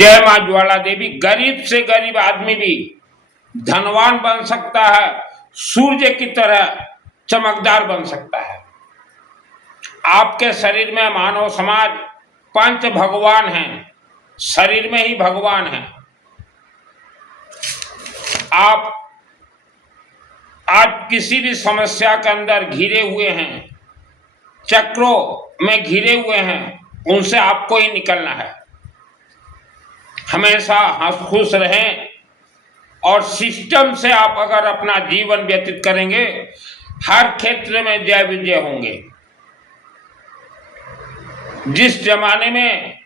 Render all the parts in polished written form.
जय मां ज्वाला देवी। गरीब से गरीब आदमी भी धनवान बन सकता है, सूर्य की तरह चमकदार बन सकता है। आपके शरीर में मानव समाज पंच भगवान हैं, शरीर में ही भगवान हैं। आप आज किसी भी समस्या के अंदर घिरे हुए हैं, चक्रों में घिरे हुए हैं, उनसे आपको ही निकलना है। हमेशा हंस खुश रहें और सिस्टम से आप अगर अपना जीवन व्यतीत करेंगे, हर क्षेत्र में जय विजय होंगे। जिस जमाने में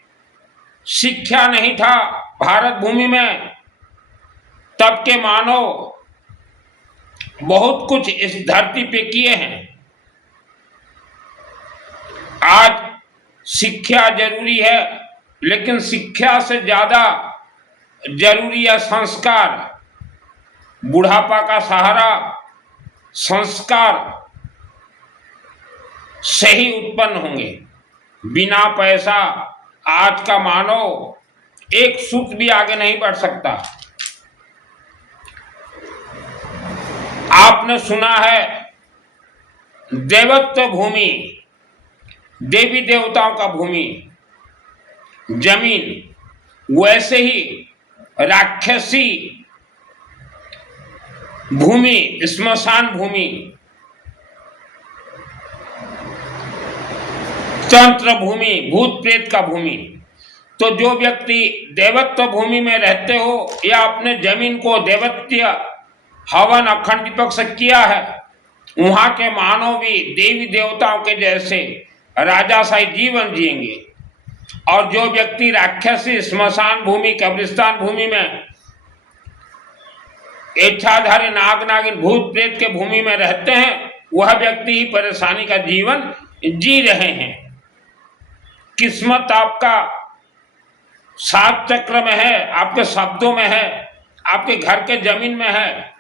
शिक्षा नहीं था भारत भूमि में, तब के मानव बहुत कुछ इस धरती पे किए हैं। आज शिक्षा जरूरी है, लेकिन शिक्षा से ज्यादा जरूरी है संस्कार। बुढ़ापा का सहारा संस्कार से ही उत्पन्न होंगे। बिना पैसा आज का मानव एक सूत भी आगे नहीं बढ़ सकता। आपने सुना है देवत्व भूमि, देवी देवताओं का भूमि जमीन, वैसे ही राक्षसी भूमि श्मशान भूमि, तंत्र भूमि, भूत प्रेत का भूमि। तो जो व्यक्ति देवत्व भूमि में रहते हो या अपने जमीन को देवत्व हवन अखंड दीपक से किया है, वहां के मानव भी देवी देवताओं के जैसे राजाशाही जीवन जिएंगे। और जो व्यक्ति राक्षसी श्मशान भूमि, कब्रिस्तान भूमि में, इच्छाधारी नाग नागिन भूत प्रेत के भूमि में रहते हैं, वह व्यक्ति ही परेशानी का जीवन जी रहे हैं। किस्मत आपका सात चक्र में है, आपके शब्दों में है, आपके घर के जमीन में है।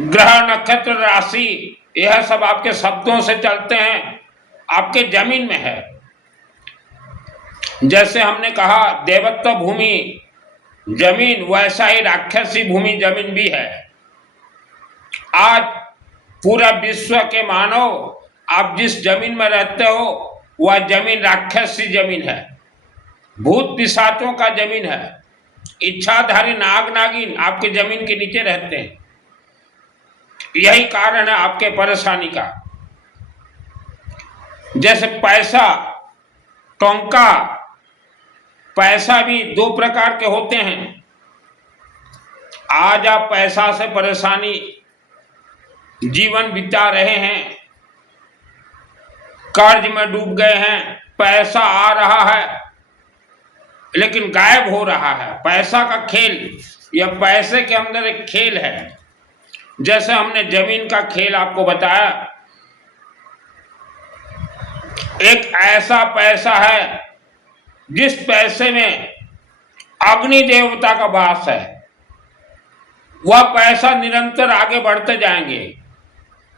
ग्रह नक्षत्र राशि यह सब आपके शब्दों से चलते हैं, आपके जमीन में है। जैसे हमने कहा देवत्व भूमि जमीन, वैसा ही राक्षसी भूमि जमीन भी है। आज पूरा विश्व के मानव, आप जिस जमीन में रहते हो वह जमीन राक्षसी जमीन है, भूत पिशाचों का जमीन है। इच्छाधारी नाग नागिन आपके जमीन के नीचे रहते हैं। यही कारण है आपके परेशानी का। जैसे पैसा, टोंका, पैसा भी दो प्रकार के होते हैं। आज आप पैसा से परेशानी जीवन बिता रहे हैं, कर्ज में डूब गए हैं, पैसा आ रहा है लेकिन गायब हो रहा है। पैसा का खेल, यह पैसे के अंदर एक खेल है। जैसे हमने जमीन का खेल आपको बताया, एक ऐसा पैसा है जिस पैसे में अग्नि देवता का वास है। वह पैसा निरंतर आगे बढ़ते जाएंगे।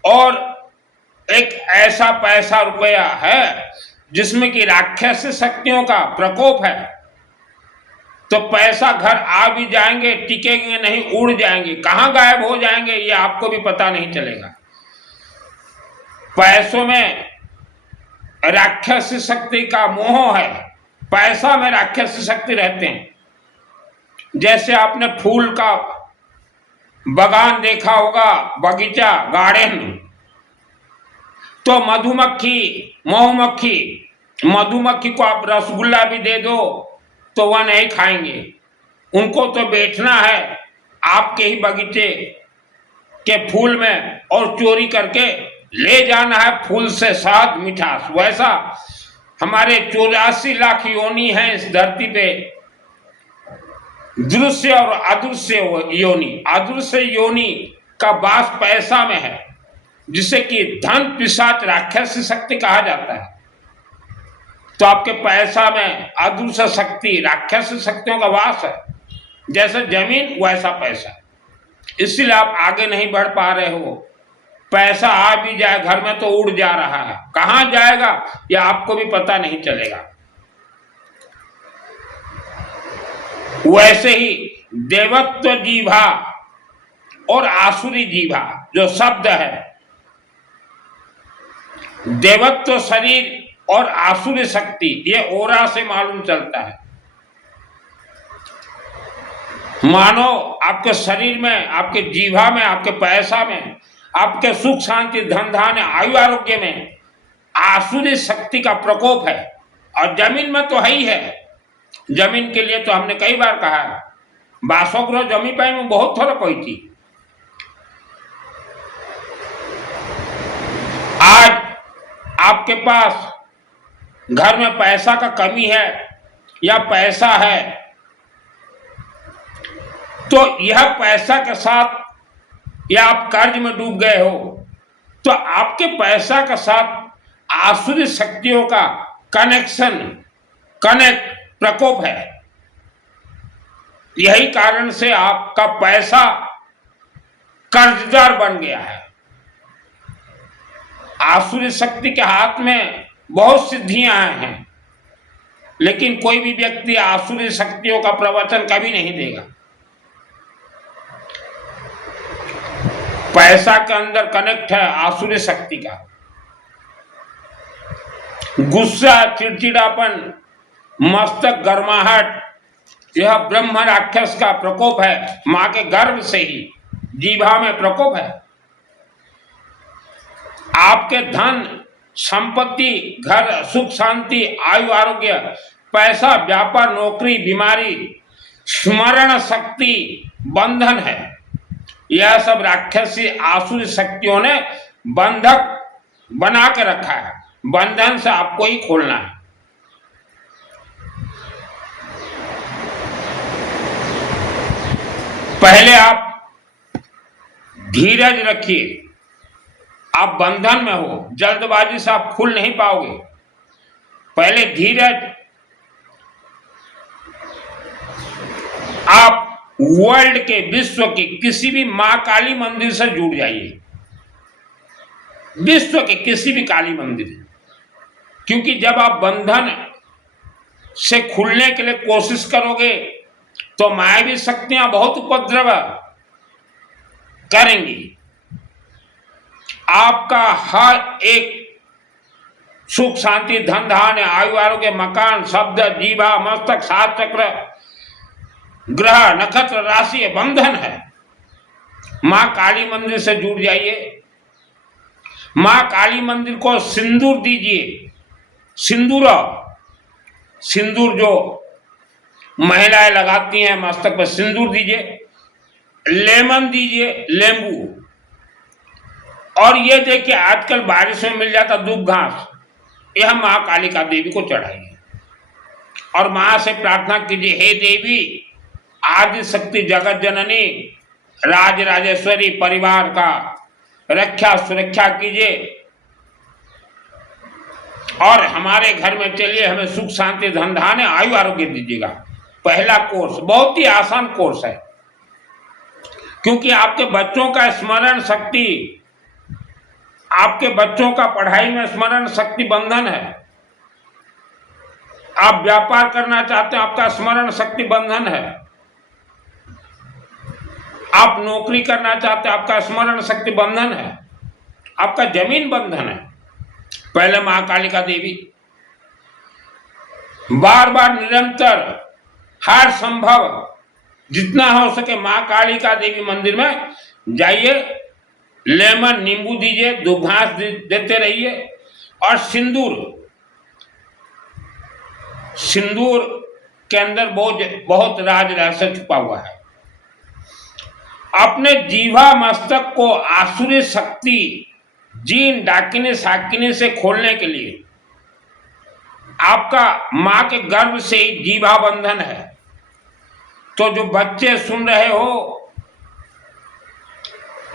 और एक ऐसा पैसा रुपया है जिसमें कि राक्षसी शक्तियों का प्रकोप है। तो पैसा घर आ भी जाएंगे, टिकेंगे नहीं, उड़ जाएंगे, कहां गायब हो जाएंगे ये आपको भी पता नहीं चलेगा। पैसों में राक्षसी शक्ति का मोह है, पैसा में राक्षसी शक्ति रहते हैं। जैसे आपने फूल का बगान देखा होगा, बगीचा, गार्डन, तो मधुमक्खी, मधुमक्खी, मधुमक्खी को आप रसगुल्ला भी दे दो तो वह नहीं खाएंगे। उनको तो बैठना है आपके ही बगीचे के फूल में और चोरी करके ले जाना है फूल से शहद मिठास। वैसा हमारे 84 लाख योनि है इस धरती पे, दृश्य और अदृश्य योनि। अदृश्य योनि का वास पैसा में है, जिसे कि धन पिशाच राक्षसी शक्ति कहा जाता है। तो आपके पैसा में अदृश्य शक्ति, राक्षसी शक्तियों का वास है। जैसे जमीन वैसा पैसा, इसलिए आप आगे नहीं बढ़ पा रहे हो। पैसा आ भी जाए घर में तो उड़ जा रहा है, कहां जाएगा यह आपको भी पता नहीं चलेगा। वैसे ही देवत्व जीवा और आसुरी जीवा जो शब्द है, देवत्व शरीर और आसुरी शक्ति, ये ओरा से मालूम चलता है। मानो आपके शरीर में, आपके जीवा में, आपके पैसा में, आपके सुख शांति धन धान्य आयु आरोग्य में आसुरी शक्ति का प्रकोप है। और जमीन में तो है ही है। जमीन के लिए तो हमने कई बार कहा है, बासोग्रह जमी पाई में बहुत थोड़ा कोई थी। आज आपके पास घर में पैसा का कमी है या पैसा है, तो यह पैसा के साथ या आप कर्ज में डूब गए हो, तो आपके पैसा के साथ आसुरी शक्तियों का कनेक्ट प्रकोप है। यही कारण से आपका पैसा कर्जदार बन गया है। आसुरी शक्ति के हाथ में बहुत सिद्धियां हैं, लेकिन कोई भी व्यक्ति आसुरी शक्तियों का प्रवचन कभी नहीं देगा। पैसा के अंदर कनेक्ट है आसुरी शक्ति का। गुस्सा, चिड़चिड़ापन, मस्तक गर्माहट, यह ब्रह्म राक्षस का प्रकोप है। मां के गर्भ से ही जीवा में प्रकोप है। आपके धन संपत्ति, घर, सुख शांति, आयु आरोग्य, पैसा, व्यापार, नौकरी, बीमारी, स्मरण शक्ति बंधन है। यह सब राक्षसी आसुरी शक्तियों ने बंधक बना के रखा है। बंधन से आपको ही खोलना है। पहले आप धीरज रखिए। आप बंधन में हो, जल्दबाजी से आप खुल नहीं पाओगे। पहले धीरज। आप वर्ल्ड के, विश्व के किसी भी मां काली मंदिर से जुड़ जाइए। विश्व के किसी भी काली मंदिर, क्योंकि जब आप बंधन से खुलने के लिए कोशिश करोगे तो मायावी शक्तियां बहुत उपद्रव करेंगी। आपका हर एक सुख शांति धन धान्य आयु आरोग्य मकान शब्द जीवा मस्तक सात चक्र ग्रह नक्षत्र राशि बंधन है। मां काली मंदिर से जुड़ जाइए। मां काली मंदिर को सिंदूर दीजिए। सिंदूर जो महिलाएं लगाती हैं मस्तक पर, सिंदूर दीजिए। लेमन दीजिए, लेंबू। और ये देखिए आजकल बारिश में मिल जाता दूब घास, यह मां कालिका देवी को चढ़ाइए और मां से प्रार्थना कीजिए, हे देवी आदि शक्ति जगत जननी राज राजेश्वरी, परिवार का रक्षा सुरक्षा कीजिए और हमारे घर में चलिए, हमें सुख शांति धन धान्य आयु आरोग्य दीजिएगा। पहला कोर्स बहुत ही आसान कोर्स है, क्योंकि आपके बच्चों का स्मरण शक्ति, आपके बच्चों का पढ़ाई में स्मरण शक्ति बंधन है। आप व्यापार करना चाहते हैं, आपका स्मरण शक्ति बंधन है। आप नौकरी करना चाहते हैं, आपका स्मरण शक्ति बंधन है। आपका जमीन बंधन है। पहले मां कालिका देवी बार बार निरंतर हर संभव जितना हो सके मां कालिका देवी मंदिर में जाइए। लेमन नींबू दीजिए, दूब घास देते रहिए और सिंदूर के अंदर बहुत राज रहस्य छुपा हुआ है। अपने जीवा मस्तक को आसुरी शक्ति जीन डाकिनी साकिनी से खोलने के लिए आपका मां के गर्भ से ही जीवा बंधन है। तो जो बच्चे सुन रहे हो,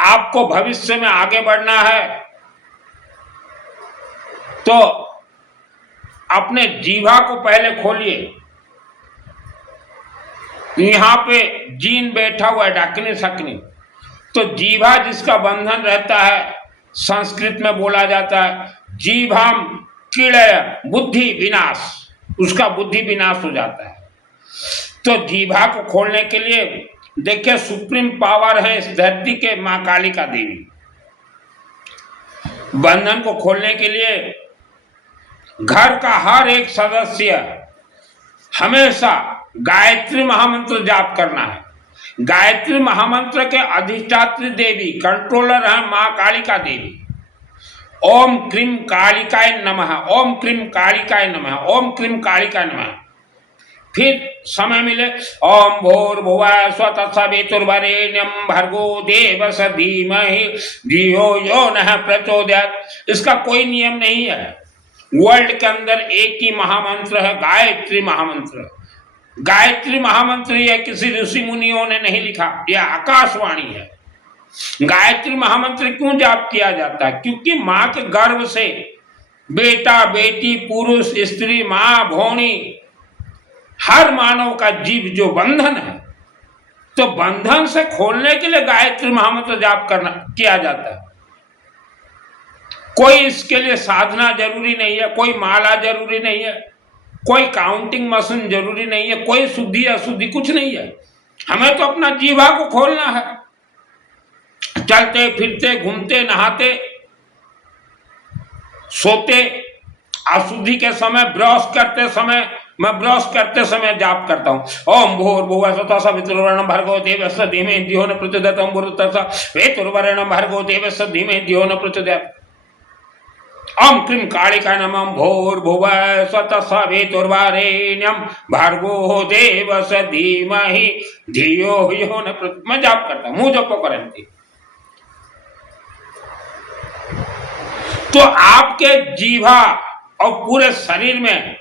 आपको भविष्य में आगे बढ़ना है तो अपने जीवा को पहले खोलिए। यहां पे जीन बैठा हुआ है डाकिनी साकिनी, तो जीवा जिसका बंधन रहता है, संस्कृत में बोला जाता है जीवाम कीड़य बुद्धि विनाश, उसका बुद्धि विनाश हो जाता है। तो जीभा को खोलने के लिए देखिए सुप्रीम पावर है इस धरती के मां कालिका देवी। बंधन को खोलने के लिए घर का हर एक सदस्य हमेशा गायत्री महामंत्र जाप करना है। गायत्री महामंत्र के अधिष्ठात्री देवी कंट्रोलर है मां कालिका देवी। ओम क्रीम कालिकाय नमः, ओम क्रीम कालिकाय नमः, ओम क्रीम कालिकाय नमः। फिर समय मिले ओम भूर्भुवः स्वः तत्सवितुर्वरेण्यं भर्गो देवस्य धीमहि धियो यो नः प्रचोदयात्। इसका कोई नियम नहीं है। वर्ल्ड के अंदर एक ही महामंत्र है, गायत्री महामंत्र। गायत्री महामंत्र यह किसी ऋषि मुनियों ने नहीं लिखा, यह आकाशवाणी है। गायत्री महामंत्र क्यों जाप किया जाता है? क्योंकि मां के गर्भ से बेटा बेटी पुरुष स्त्री मां भौणी हर मानव का जीव जो बंधन है, तो बंधन से खोलने के लिए गायत्री महामंत्र जाप करना किया जाता है। कोई इसके लिए साधना जरूरी नहीं है, कोई माला जरूरी नहीं है, कोई काउंटिंग मशीन जरूरी नहीं है, कोई शुद्धि अशुद्धि कुछ नहीं है। हमें तो अपना जीवा को खोलना है। चलते फिरते घूमते नहाते सोते अशुद्धि के समय ब्रश करते समय, मैं ब्रश करते समय जाप करता हूँ ओम भूर्भुवः स्वः तत्सवितुर्वरेण्यं भर्गो देवस्य धीमहि धियो न प्रचोदयात्। ओम भूर्भुवः स्वः तत्सवितुर्वरेण्यं भर्गो देवस्य धीमहि धियो न प्रचोदयात्। ओम क्रीम कालिकाय नमः। भूर्भुवः स्वः तत्सवितुर्वरेण्यं भर्गो देवस्य धीमहि धियो यो न प्रचोदयात्। मैं जाप करता हूँ, मुंह जपो करंती। तो आपके जीवा और पूरे शरीर में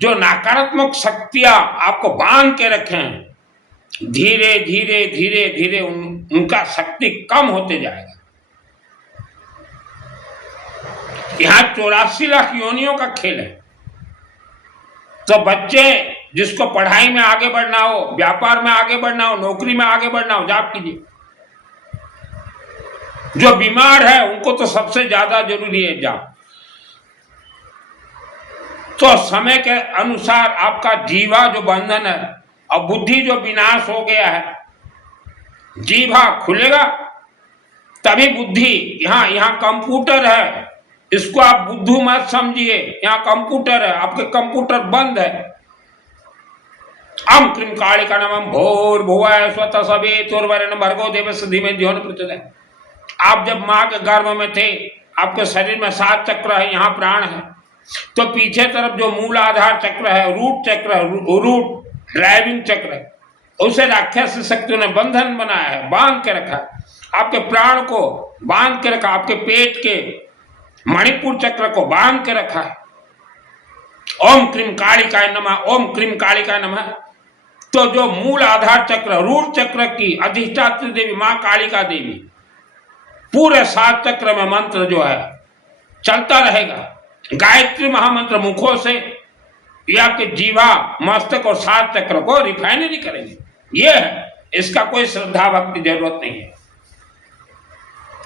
जो नकारात्मक शक्तियां आपको बांध के रखे हैं, धीरे धीरे धीरे धीरे उनका शक्ति कम होते जाएगा। यहां 84 लाख योनियों का खेल है। तो बच्चे जिसको पढ़ाई में आगे बढ़ना हो, व्यापार में आगे बढ़ना हो, नौकरी में आगे बढ़ना हो, जाप कीजिए। जो बीमार है उनको तो सबसे ज्यादा जरूरी है जाप। तो समय के अनुसार आपका जीवा जो बंधन है और बुद्धि जो विनाश हो गया है, जीवा खुलेगा तभी बुद्धि। यहाँ कंप्यूटर है, इसको आप बुद्धू मत समझिए। यहाँ कंप्यूटर है, आपके कंप्यूटर बंद है। ओम क्रीम कालिकाय नमः। भूर्भुवः स्वः तत्सवितुर्वरेण्यं भर्गो देवस्य धीमहि धियो न प्रचोदयात्। आप जब मां के गर्भ में थे, आपके शरीर में 7 चक्र है, यहाँ प्राण है। तो पीछे तरफ जो मूल आधार चक्र है, रूट चक्र है, रूट ड्राइविंग चक्र है, उसे राक्षस शक्तियों ने बंधन बनाया है, बांध के रखा है। आपके प्राण को बांध के रखा, आपके पेट के मणिपुर चक्र को बांध के रखा है। ओम क्रीम कालिकाय नमः, ओम क्रीम कालिकाय नमः। तो जो मूल आधार चक्र, रूट चक्र की अधिष्ठात्री देवी मां कालिका देवी, पूरे 7 चक्र में मंत्र जो है चलता रहेगा। गायत्री महामंत्र मुखों से या कि जीवा मस्तक और 7 चक्र को रिफाइनरी करेंगे। ये है, इसका कोई श्रद्धा भक्ति जरूरत नहीं है,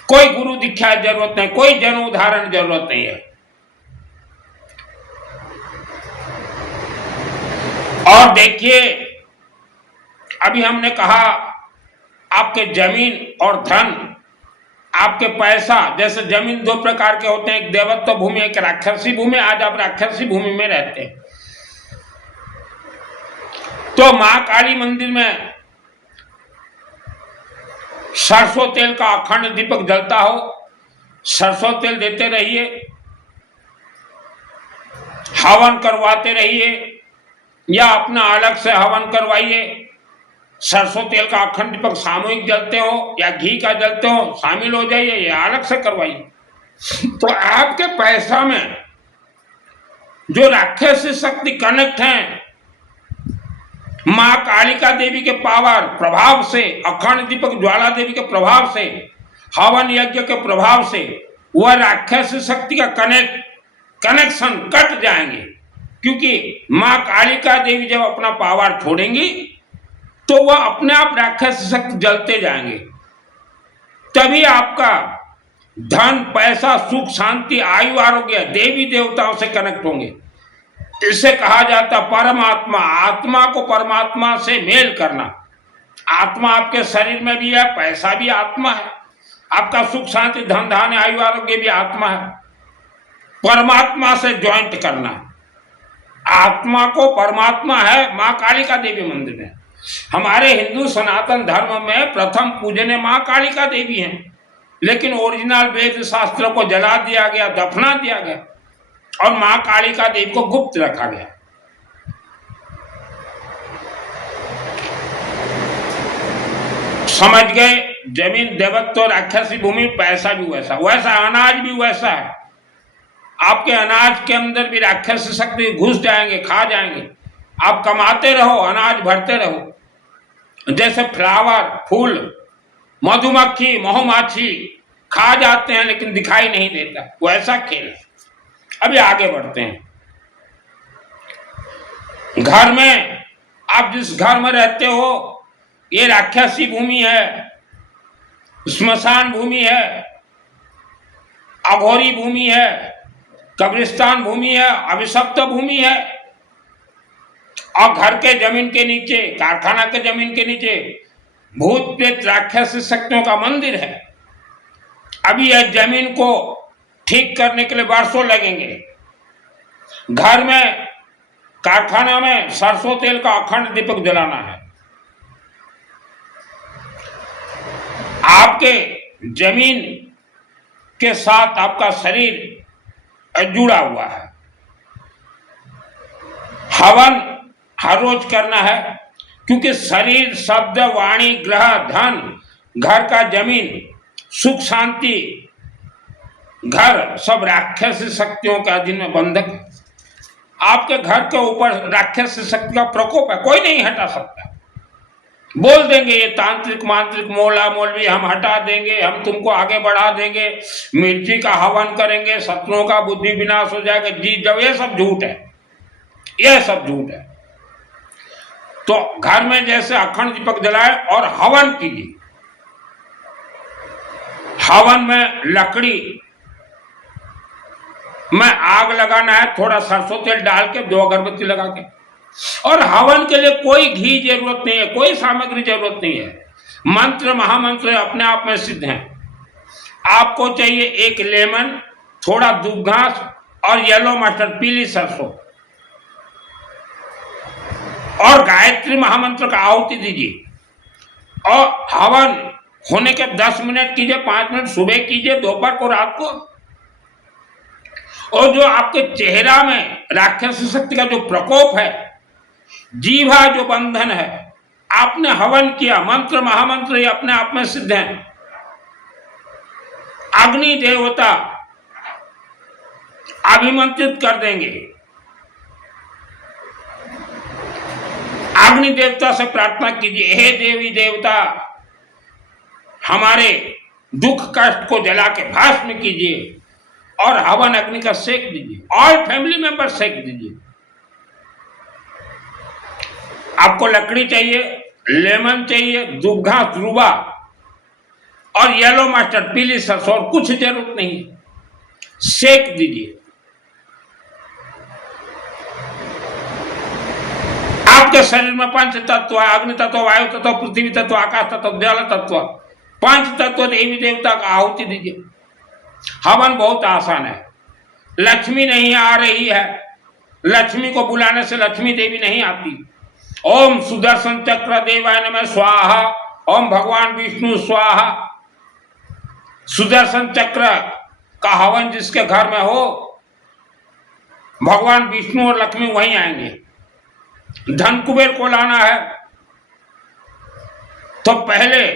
कोई गुरु दीक्षा जरूरत नहीं, कोई जन उदाहरण जरूरत नहीं है। और देखिए, अभी हमने कहा आपके जमीन और धन, आपके पैसा, जैसे जमीन 2 प्रकार के होते हैं, एक देवत्व भूमि, एक राक्षसी भूमि। आज आप राक्षसी भूमि में रहते हैं। तो मां काली मंदिर में सरसों तेल का अखंड दीपक जलता हो, सरसों तेल देते रहिए, हवन करवाते रहिए या अपना अलग से हवन करवाइए। सरसों तेल का अखंड दीपक सामूहिक जलते हो या घी का जलते हो, शामिल हो जाइए या अलग से करवाइए। तो आपके पैसा में जो राक्षसी शक्ति कनेक्ट है, मां कालिका देवी के पावर प्रभाव से, अखंड दीपक ज्वाला देवी के प्रभाव से, हवन यज्ञ के प्रभाव से, वह राक्षसी शक्ति का कनेक्शन कट जाएंगे। क्योंकि मां कालिका देवी जब अपना पावर छोड़ेंगी तो वह अपने आप राक्षस शक्ति जलते जाएंगे। तभी आपका धन, पैसा, सुख, शांति, आयु, आरोग्य देवी देवताओं से कनेक्ट होंगे। इसे कहा जाता परमात्मा। आत्मा को परमात्मा से मेल करना। आत्मा आपके शरीर में भी है, पैसा भी आत्मा है, आपका सुख शांति धन धान्य आयु आरोग्य भी आत्मा है। परमात्मा से ज्वाइंट करना। आत्मा को परमात्मा है माँ कालिका देवी मंदिर में। हमारे हिंदू सनातन धर्म में प्रथम पूजनीय माँ कालिका देवी हैं, लेकिन ओरिजिनल वेद शास्त्रों को जला दिया गया, दफना दिया गया और माँ कालिका देवी को गुप्त रखा गया। समझ गए? जमीन देवत्व, राक्षसी भूमि, पैसा भी वैसा, वैसा अनाज भी वैसा है। आपके अनाज के अंदर भी राक्षसी शक्ति घुस जाएंगे, खा जाएंगे। आप कमाते रहो, अनाज भरते रहो। जैसे फ्लावर, फूल, मधुमक्खी, महुमाछी खा जाते हैं लेकिन दिखाई नहीं देता, वैसा खेल। अभी आगे बढ़ते हैं। घर में, आप जिस घर में रहते हो ये राक्षसी भूमि है, स्मशान भूमि है, अघोरी भूमि है, कब्रिस्तान भूमि है, अभिशप्त भूमि है। और घर के जमीन के नीचे, कारखाना के जमीन के नीचे भूत प्रेत राक्षसी शक्तियों का मंदिर है। अभी यह जमीन को ठीक करने के लिए वर्षों लगेंगे। घर में, कारखाना में सरसों तेल का अखंड दीपक जलाना है। आपके जमीन के साथ आपका शरीर जुड़ा हुआ है। हवन हर रोज करना है, क्योंकि शरीर, शब्द, वाणी, ग्रह, धन, घर का जमीन, सुख शांति, घर सब राक्षसी शक्तियों के अधीन में बंधक है। आपके घर के ऊपर राक्षसी शक्ति का प्रकोप है, कोई नहीं हटा सकता। बोल देंगे ये तांत्रिक मांत्रिक मौला मौलवी, हम हटा देंगे, हम तुमको आगे बढ़ा देंगे, मिर्ची का हवन करेंगे, शत्रुओं का बुद्धि विनाश हो जाएगा, जीत जाओ। ये सब झूठ है, ये सब झूठ है। तो घर में जैसे अखंड दीपक जलाए और हवन कीजिए। हवन में लकड़ी में आग लगाना है, थोड़ा सरसों तेल डाल के, 2 अगरबत्ती लगा के। और हवन के लिए कोई घी जरूरत नहीं है, कोई सामग्री जरूरत नहीं है। मंत्र महामंत्र अपने आप में सिद्ध हैं। आपको चाहिए 1 लेमन, थोड़ा दूब घास और येलो मस्टर्ड, पीली सरसों, और गायत्री महामंत्र का आहुति दीजिए। और हवन होने के 10 मिनट कीजिए, 5 मिनट सुबह कीजिए, दोपहर को, रात को। और जो आपके चेहरा में राक्षसी शक्ति का जो प्रकोप है, जीवा जो बंधन है, आपने हवन किया, मंत्र महामंत्र ये अपने आप में सिद्ध हैं। अग्नि देवता अभिमंत्रित कर देंगे। अग्नि देवता से प्रार्थना कीजिए, हे देवी देवता, हमारे दुख कष्ट को जला के भस्म कीजिए, और हवन अग्नि का सेक दीजिए। ऑल फैमिली मेंबर सेक दीजिए। आपको लकड़ी चाहिए, लेमन चाहिए, दूब घास, रूबा और येलो मस्टर्ड, पीली सरसों, और कुछ जरूरत नहीं, सेक दीजिए। आपके शरीर में 5 तत्व है, अग्नि तत्व, वायु तत्व, पृथ्वी तत्व, आकाश तत्व, जल तत्व, 5 तत्व देवी देवता का आहुति दीजिए। हवन बहुत आसान है। लक्ष्मी नहीं आ रही है, लक्ष्मी को बुलाने से लक्ष्मी देवी नहीं आती। ओम सुदर्शन चक्र देवाय नमः स्वाहा, ओम भगवान विष्णु स्वाहा। सुदर्शन चक्र का हवन जिसके घर में हो, भगवान विष्णु और लक्ष्मी वहीं आएंगे। धन कुबेर को लाना है तो पहले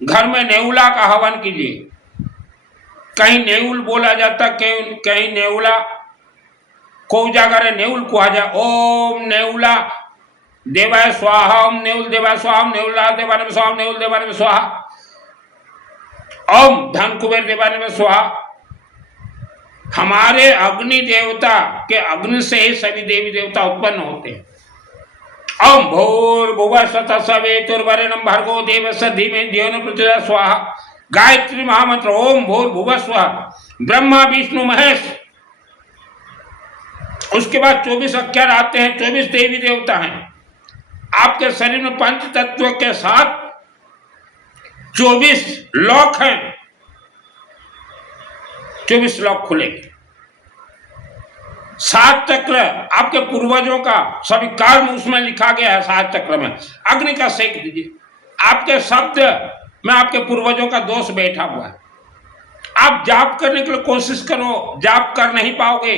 घर में नेउला का हवन कीजिए। कहीं नेउल बोला जाता, कहीं नेउला को उजागर नेउल को आ जाए। ओम नेउला देवाय स्वाहा, ओम नेउल देवाय स्वाहा, ओम नेउला देवाय नमः स्वाहा, ओम नेउल देवाय नमः स्वाहा, ओम धन कुबेर देवाय नमः स्वाहा। हमारे अग्नि देवता के अग्नि से ही सभी देवी देवता उत्पन्न होते हैं। ओम भूर्भुवः स्वतः सवितुर्वरेण्यं भर्गो देवस्य धीमहि धियो न प्रचोदयात् स्वाहा। गायत्री महामंत्र ओम भूर्भुवः स्वः। ब्रह्मा विष्णु महेश उसके बाद 24 अक्षर आते हैं, 24 देवी देवता हैं। आपके शरीर में पंच तत्व के साथ 24 लॉक हैं, 24 लॉक खुलेंगे। 7 चक्र आपके पूर्वजों का सभी कर्म उसमें लिखा गया है। 7 चक्र में अग्नि का सेक दीजिए, आपके शब्द में आपके पूर्वजों का दोष बैठा हुआ है। आप जाप करने के लिए कोशिश करो, जाप कर नहीं पाओगे।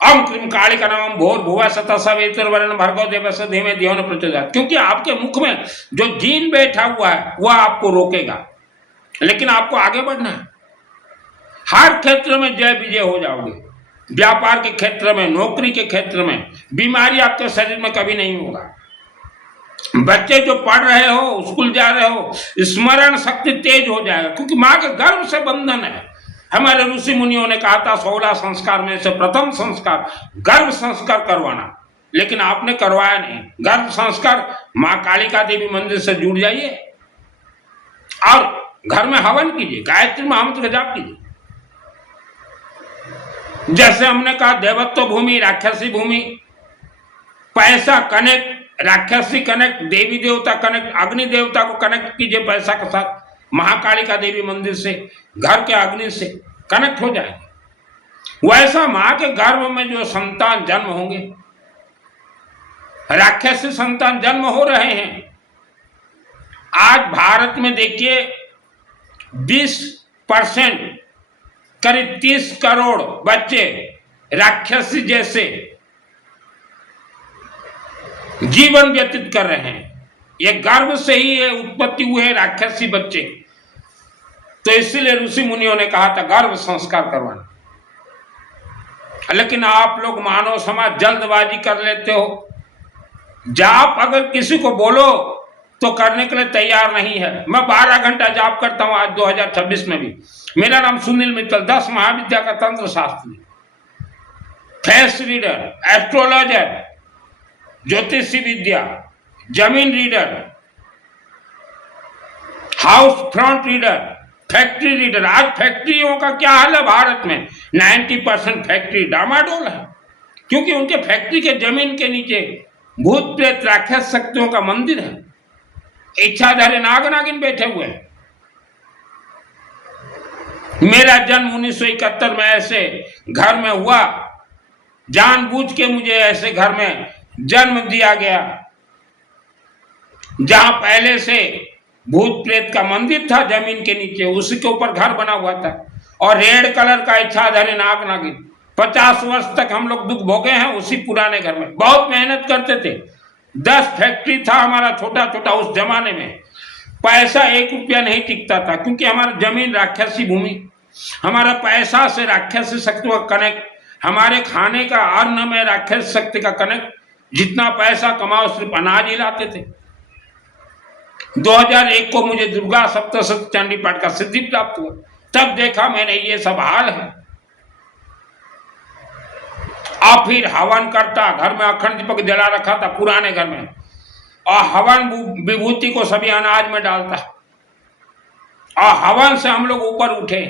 ओम क्रीम काली का नाम भोर भुवा सता सवेतुर्वरेण्यं भर्गो देवस्य धीमहि धियो न प्रचोदयात्। क्योंकि आपके मुख में जो जीन बैठा हुआ है वह आपको रोकेगा, लेकिन आपको आगे बढ़ना है। हर क्षेत्र में जय विजय हो जाओगे। व्यापार के क्षेत्र में, नौकरी के क्षेत्र में, बीमारी आपके शरीर में कभी नहीं होगा। बच्चे जो पढ़ रहे हो, स्कूल जा रहे हो, स्मरण शक्ति तेज हो जाएगा, क्योंकि माँ के गर्भ से बंधन है। हमारे ऋषि मुनियों ने कहा था 16 संस्कार में से प्रथम संस्कार गर्भ संस्कार करवाना, लेकिन आपने करवाया नहीं। गर्भ संस्कार माँ कालिका देवी मंदिर से जुड़ जाइए और घर में हवन कीजिए, गायत्री महामंत्र का जाप कीजिए। जैसे हमने कहा देवत्व भूमि, राक्षसी भूमि, पैसा कनेक्ट, राक्षसी कनेक्ट, देवी देवता कनेक्ट, अग्नि देवता को कनेक्ट कीजिए पैसा के साथ। महाकालिका देवी मंदिर से, घर के अग्नि से कनेक्ट हो जाएंगे। वैसा मां के गर्भ में जो संतान जन्म होंगे, राक्षसी संतान जन्म हो रहे हैं। आज भारत में देखिए 20% करीब 30 करोड़ बच्चे राक्षसी जैसे जीवन व्यतीत कर रहे हैं। ये गर्भ से ही ये उत्पत्ति हुए राक्षसी बच्चे। तो इसीलिए ऋषि मुनियों ने कहा था गर्भ संस्कार करवाना। लेकिन आप लोग मानव समाज जल्दबाजी कर लेते हो। जाप अगर किसी को बोलो तो करने के लिए तैयार नहीं है। मैं 12 घंटा जाप करता हूं आज 2026 में भी। मेरा नाम सुनील मित्तल, 10 महाविद्या का तंत्र शास्त्री, फेस रीडर, एस्ट्रोलॉजर, ज्योतिषी विद्या, जमीन reader, house front reader, factory reader. आज फैक्ट्रियों का क्या हाल है भारत में? 90% फैक्ट्री डामाडोल है, क्योंकि उनके फैक्ट्री के जमीन के नीचे भूत प्रेत राक्षस शक्तियों का मंदिर है। इच्छाधारी नाग नागिन बैठे हुए हैं। मेरा जन्म 1971 में ऐसे घर में हुआ। जानबूझ के मुझे ऐसे घर में जन्म दिया गया जहां पहले से भूत प्रेत का मंदिर था जमीन के नीचे, उसी के ऊपर घर बना हुआ था। और रेड कलर का इच्छाधारी नाग नागिन। 50 वर्ष तक हम लोग दुख भोगे हैं उसी पुराने घर में। बहुत मेहनत करते थे। 10 फैक्ट्री था हमारा छोटा छोटा उस जमाने में। पैसा 1 रुपया नहीं टिकता था, क्योंकि हमारा जमीन राक्षसी भूमि, हमारा पैसा से राक्षसी शक्ति का कनेक्ट, हमारे खाने का अन्न में राक्षस शक्ति का कनेक्ट। जितना पैसा कमाओ सिर्फ अनाज ही लाते थे। 2001 को मुझे दुर्गा सप्तशती चंडी पाठ का सिद्धि प्राप्त हुआ। तब देखा मैंने ये सब हाल है। और फिर हवन करता, घर में अखंड दीपक जला रखा था पुराने घर में, और हवन विभूति को सभी अनाज में डालता, और हवन से हम लोग ऊपर उठे।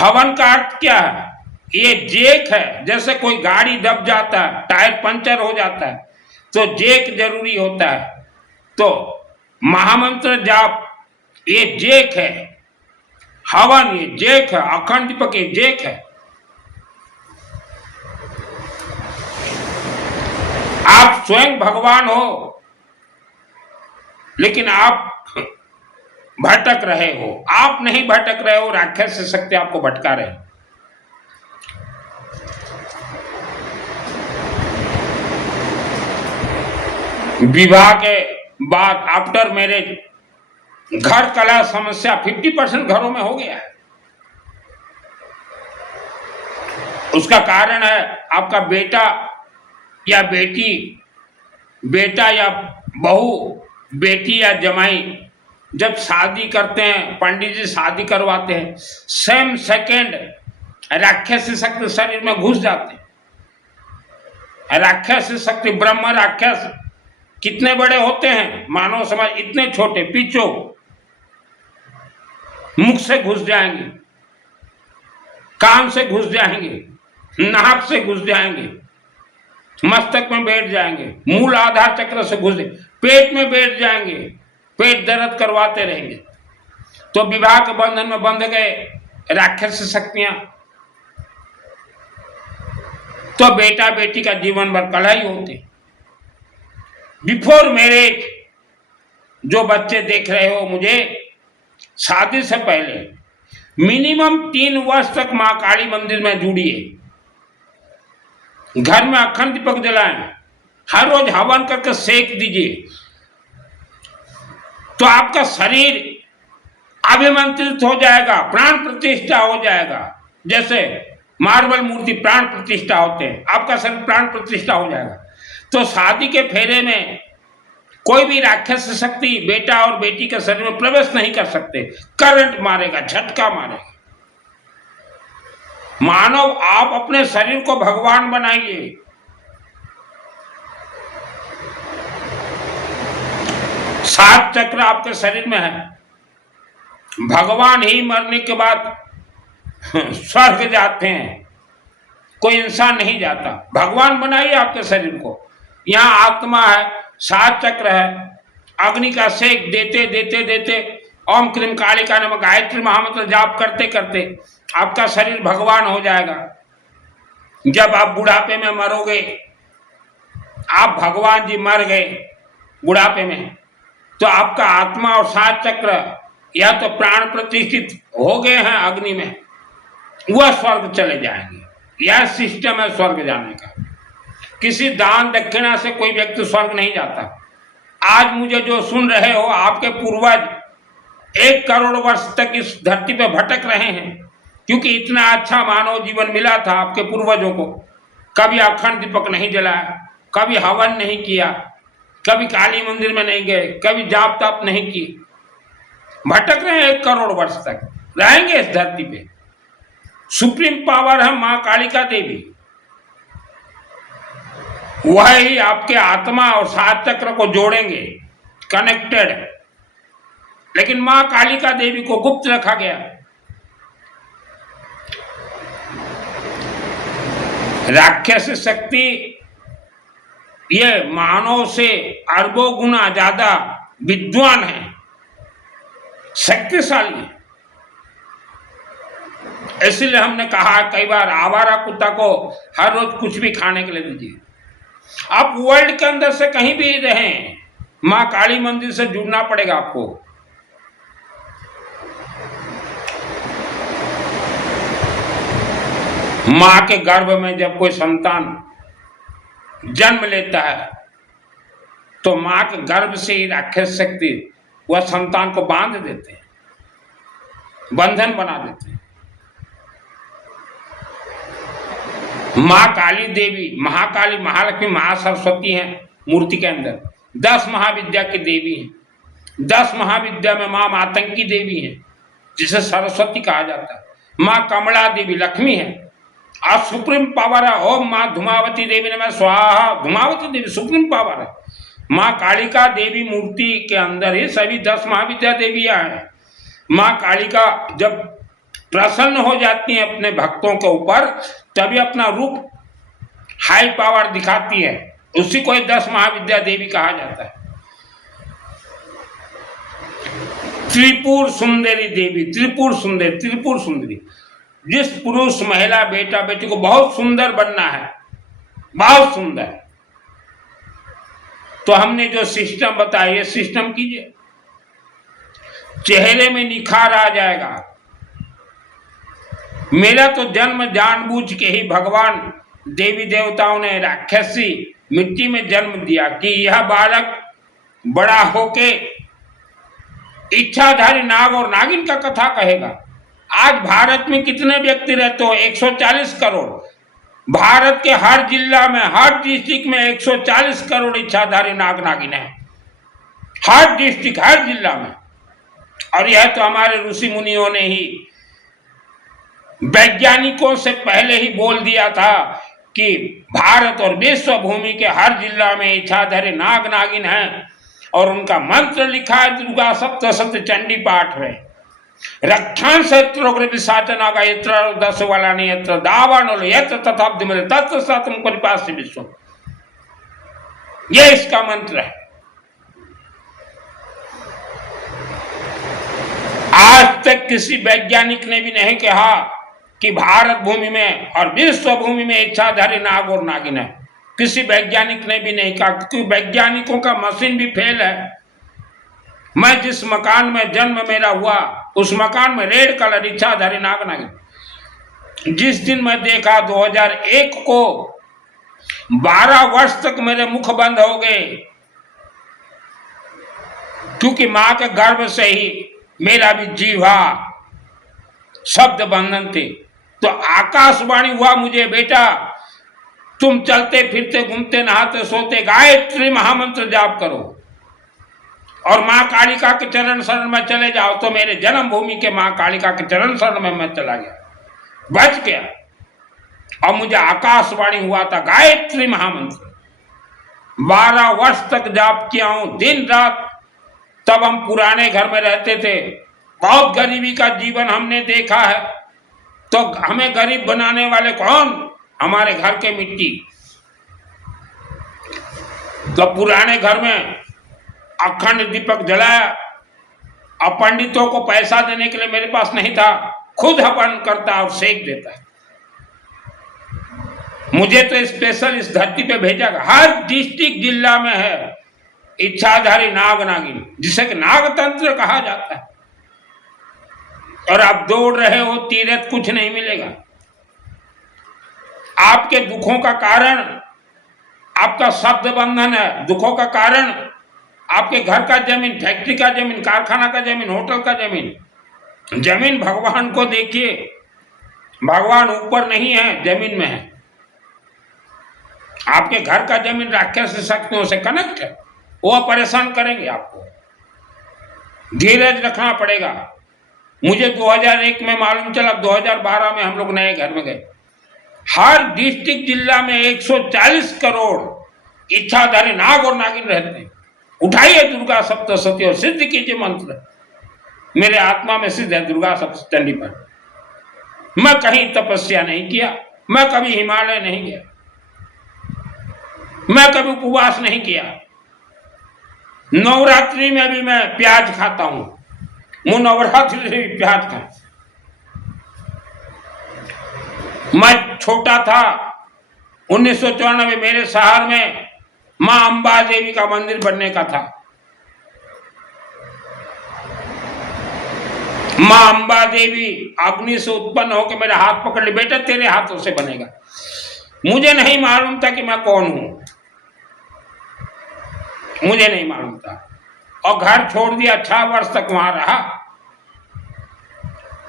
हवन का अर्थ क्या है? ये जेक है। जैसे कोई गाड़ी दब जाता है, टायर पंचर हो जाता है, तो जेक जरूरी होता है। तो महामंत्र जाप ये जेक है, हवन ये जेक है, अखंड दीपक ये जेक है। आप स्वयं भगवान हो, लेकिन आप भटक रहे हो। आप नहीं भटक रहे हो, राक्षस शक्ति आपको भटका रहे हो। विवाह के बाद आफ्टर मैरिज घर कलह समस्या 50% घरों में हो गया है। उसका कारण है आपका बेटा या बेटी, बेटा या बहू, बेटी या जमाई जब शादी करते हैं, पंडित जी शादी करवाते हैं, सेम सेकेंड राक्षसी शक्ति शरीर में घुस जाते हैं। राक्षसी शक्ति, ब्रह्म राक्षस कितने बड़े होते हैं, मानव समाज इतने छोटे, पीछो मुख से घुस जाएंगे, कान से घुस जाएंगे, नाक से घुस जाएंगे, मस्तक में बैठ जाएंगे, मूल आधार चक्र से घुस पेट में बैठ जाएंगे, पेट दर्द करवाते रहेंगे। तो विवाह के बंधन में बंध गए राक्षस शक्तियां, तो बेटा बेटी का जीवन भर कलह होते। बिफोर मैरिज जो बच्चे देख रहे हो मुझे, शादी से पहले मिनिमम 3 वर्ष तक मां काली मंदिर में जुड़िए, घर में अखंड दीपक जलाएं, हर रोज हवन करके सेक दीजिए, तो आपका शरीर अभिमंत्रित हो जाएगा, प्राण प्रतिष्ठा हो जाएगा। जैसे मार्बल मूर्ति प्राण प्रतिष्ठा होते हैं, आपका शरीर प्राण प्रतिष्ठा हो जाएगा। तो शादी के फेरे में कोई भी राक्षस शक्ति बेटा और बेटी के शरीर में प्रवेश नहीं कर सकते, करंट मारेगा, झटका मारेगा। मानव, आप अपने शरीर को भगवान बनाइए। सात चक्र आपके शरीर में है। भगवान ही मरने के बाद स्वर्ग जाते हैं, कोई इंसान नहीं जाता। भगवान बनाइए आपके शरीर को। यहाँ आत्मा है, 7 चक्र है, अग्नि का सेक देते देते देते ओम क्रीम कालिका नमः गायत्री महामंत्र जाप करते करते आपका शरीर भगवान हो जाएगा। जब आप बुढ़ापे में मरोगे, आप भगवान जी मर गए बुढ़ापे में, तो आपका आत्मा और 7 चक्र या तो प्राण प्रतिष्ठित हो गए हैं अग्नि में, वह स्वर्ग चले जाएंगे। यह सिस्टम है स्वर्ग जाने का। किसी दान दक्षिणा से कोई व्यक्ति स्वर्ग नहीं जाता। आज मुझे जो सुन रहे हो, आपके पूर्वज 1 करोड़ वर्ष तक इस धरती पर भटक रहे हैं, क्योंकि इतना अच्छा मानव जीवन मिला था आपके पूर्वजों को। कभी अखंड दीपक नहीं जलाया, कभी हवन नहीं किया, कभी काली मंदिर में नहीं गए, कभी जाप ताप नहीं की, भटक रहे हैं 1 करोड़ वर्ष तक, रहेंगे इस धरती पे। सुप्रीम पावर है मां कालिका देवी, वह ही आपके आत्मा और 7 चक्र को जोड़ेंगे, कनेक्टेड। लेकिन मां कालिका देवी को गुप्त रखा गया। राक्षस शक्ति ये मानव से अरबों गुना ज्यादा विद्वान है, शक्तिशाली है। इसलिए हमने कहा कई बार, आवारा कुत्ता को हर रोज कुछ भी खाने के लिए दीजिए। आप वर्ल्ड के अंदर से कहीं भी रहें, मां काली मंदिर से जुड़ना पड़ेगा आपको। मां के गर्भ में जब कोई संतान जन्म लेता है, तो मां के गर्भ से ही राक्षस शक्ति वह संतान को बांध देते हैं, बंधन बना देते हैं। मां काली देवी, महाकाली, महालक्ष्मी, महासरस्वती हैं मूर्ति के अंदर। 10 महाविद्या की देवी हैं। 10 महाविद्या में मां मातंगी देवी है, जिसे सरस्वती कहा जाता है। मां कमला देवी लक्ष्मी है। और सुप्रीम पावर है ओम मां धूमावती देवी नमः स्वाहा। धूमावती देवी सुप्रीम पावर है। मां कालिका देवी मूर्ति के अंदर ही सभी 10 महाविद्या देवियां हैं। मां कालिका जब प्रसन्न हो जाती हैं अपने भक्तों के ऊपर, तभी अपना रूप हाई पावर दिखाती है, उसी को 10 महाविद्या देवी कहा जाता है। त्रिपुर सुंदरी देवी, त्रिपुर सुंदरी, त्रिपुर सुंदरी। जिस पुरुष महिला बेटा बेटी को बहुत सुंदर बनना है, बहुत सुंदर, तो हमने जो सिस्टम बताया, ये सिस्टम कीजिए, चेहरे में निखार आ जाएगा। मेरा तो जन्म जानबूझ के ही भगवान देवी देवताओं ने राक्षसी मिट्टी में जन्म दिया कि यह बालक बड़ा होके इच्छाधारी नाग और नागिन का कथा कहेगा। आज भारत में कितने व्यक्ति रहते हो? 140 करोड़। भारत के हर जिला में, हर डिस्ट्रिक्ट में 140 करोड़ इच्छाधारी नाग नागिन है, हर डिस्ट्रिक्ट, हर जिला में। और यह तो हमारे ऋषि मुनियों ने ही, वैज्ञानिकों से पहले ही बोल दिया था कि भारत और विश्व भूमि के हर जिला में इच्छाधारी नाग नागिन हैं, और उनका मंत्र लिखा है दुर्गा सप्तशती चंडी पाठ में। रक्षांश यत्रोग्र पिशाचनागा यत्र दशवलानि यत्र दावानल यत्र तथाब्धिमले तत्र सतम परिपास्य विश्व। ये इसका मंत्र है। आज तक किसी वैज्ञानिक ने भी नहीं कहा कि भारत भूमि में और विश्व भूमि में इच्छाधारी नाग और नागिन है। किसी वैज्ञानिक ने भी नहीं कहा, क्योंकि वैज्ञानिकों का मशीन भी फेल है। मैं जिस मकान में जन्म मेरा हुआ उस मकान में रेड कलर इच्छाधारी नाग नागिन। जिस दिन मैं देखा 2001 को 12 वर्ष तक मेरे मुख बंद हो गए, क्योंकि मां के गर्भ से ही मेरा भी जीवा शब्द बंधन थे। तो आकाशवाणी हुआ मुझे, बेटा तुम चलते फिरते घूमते नहाते सोते गायत्री महामंत्र जाप करो और मां कालिका के चरण शरण में चले जाओ। तो मेरे जन्मभूमि के मां कालिका के चरण शरण में मैं चला गया, बच गया। और मुझे आकाशवाणी हुआ था गायत्री महामंत्र, 12 वर्ष तक जाप किया हूं दिन रात। तब हम पुराने घर में रहते थे, बहुत गरीबी का जीवन हमने देखा है। तो हमें गरीब बनाने वाले कौन? हमारे घर के मिट्टी। तो पुराने घर में अखंड दीपक जलाया और पंडितों को पैसा देने के लिए मेरे पास नहीं था, खुद हवन करता और सेक देता। मुझे तो स्पेशल इस धरती पे भेजा गया। हर डिस्ट्रिक्ट जिला में है इच्छाधारी नाग नागिन, जिसे कि नागतंत्र कहा जाता है। और आप दौड़ रहे हो तीरथ, कुछ नहीं मिलेगा। आपके दुखों का कारण आपका शब्द बंधन है। दुखों का कारण आपके घर का जमीन, फैक्ट्री का जमीन, कारखाना का जमीन, होटल का जमीन। जमीन भगवान को देखिए, भगवान ऊपर नहीं है, जमीन में है। आपके घर का जमीन राक्षस शक्तियों से कनेक्ट है, वो परेशान करेंगे आपको। धीरज रखना पड़ेगा। मुझे 2001 में मालूम चला, 2012 में हम लोग नए घर में गए। हर डिस्ट्रिक्ट जिला में 140 करोड़ इच्छाधारी नाग और नागिन रहते हैं। उठाइए दुर्गा सप्तशती और सिद्ध कीजिए मंत्र। मेरे आत्मा में सिद्ध है दुर्गा सप्तशती पर। मैं कहीं तपस्या नहीं किया, मैं कभी हिमालय नहीं गया, मैं कभी उपवास नहीं किया। नवरात्रि में भी मैं प्याज खाता हूं, मैं नवरात्रि से भी प्याज खाता। मैं छोटा था 1994 मेरे शहर में मां अंबा देवी का मंदिर बनने का था। मां अंबा देवी अग्नि से उत्पन्न होकर मेरा हाथ पकड़ ली, बेटा तेरे हाथों से बनेगा। मुझे नहीं मालूम था कि मैं कौन हूं, मुझे नहीं मालूम था। और घर छोड़ दिया, 6 वर्ष तक वहां रहा।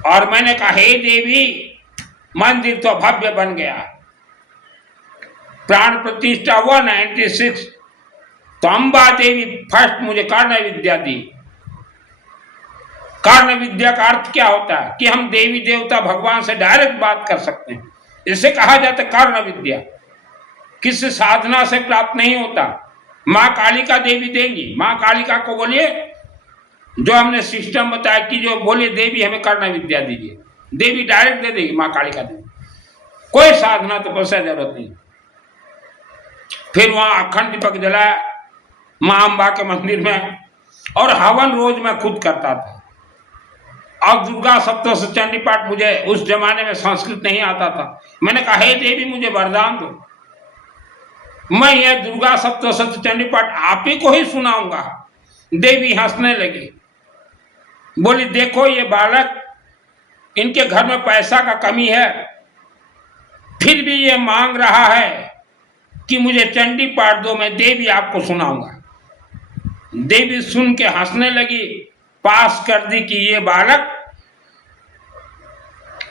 और मैंने कहा हे देवी, मंदिर तो भव्य बन गया। प्राण प्रतिष्ठा हुआ 96। तो अंबा देवी फर्स्ट मुझे कर्ण विद्या दी। कर्ण विद्या का अर्थ क्या होता है कि हम देवी देवता भगवान से डायरेक्ट बात कर सकते हैं। इसे कहा जाता है कर्ण विद्या। किसी साधना से प्राप्त नहीं होता, माँ कालिका देवी देंगी। माँ कालिका को बोलिए, जो हमने सिस्टम बताया कि जो बोलिए देवी हमें कर्ण विद्या दीजिए, देवी डायरेक्ट दे देगी। माँ कालिका देवी, कोई साधना तो पैसा जरूरत नहीं। फिर वहां अखंड दीपक जलाया मां अंबा के मंदिर में, और हवन रोज मैं खुद करता था। अब दुर्गा सप्तशती चंडी पाठ, मुझे उस जमाने में संस्कृत नहीं आता था। मैंने कहा हे देवी मुझे वरदान दो, मैं ये दुर्गा सप्तशती चंडी पाठ आप ही को ही सुनाऊंगा। देवी हंसने लगी, बोली देखो ये बालक, इनके घर में पैसा का कमी है, फिर भी ये मांग रहा है कि मुझे चंडी पाठ दो, मैं देवी आपको सुनाऊंगा। देवी सुन के हंसने लगी, पास कर दी कि ये बालक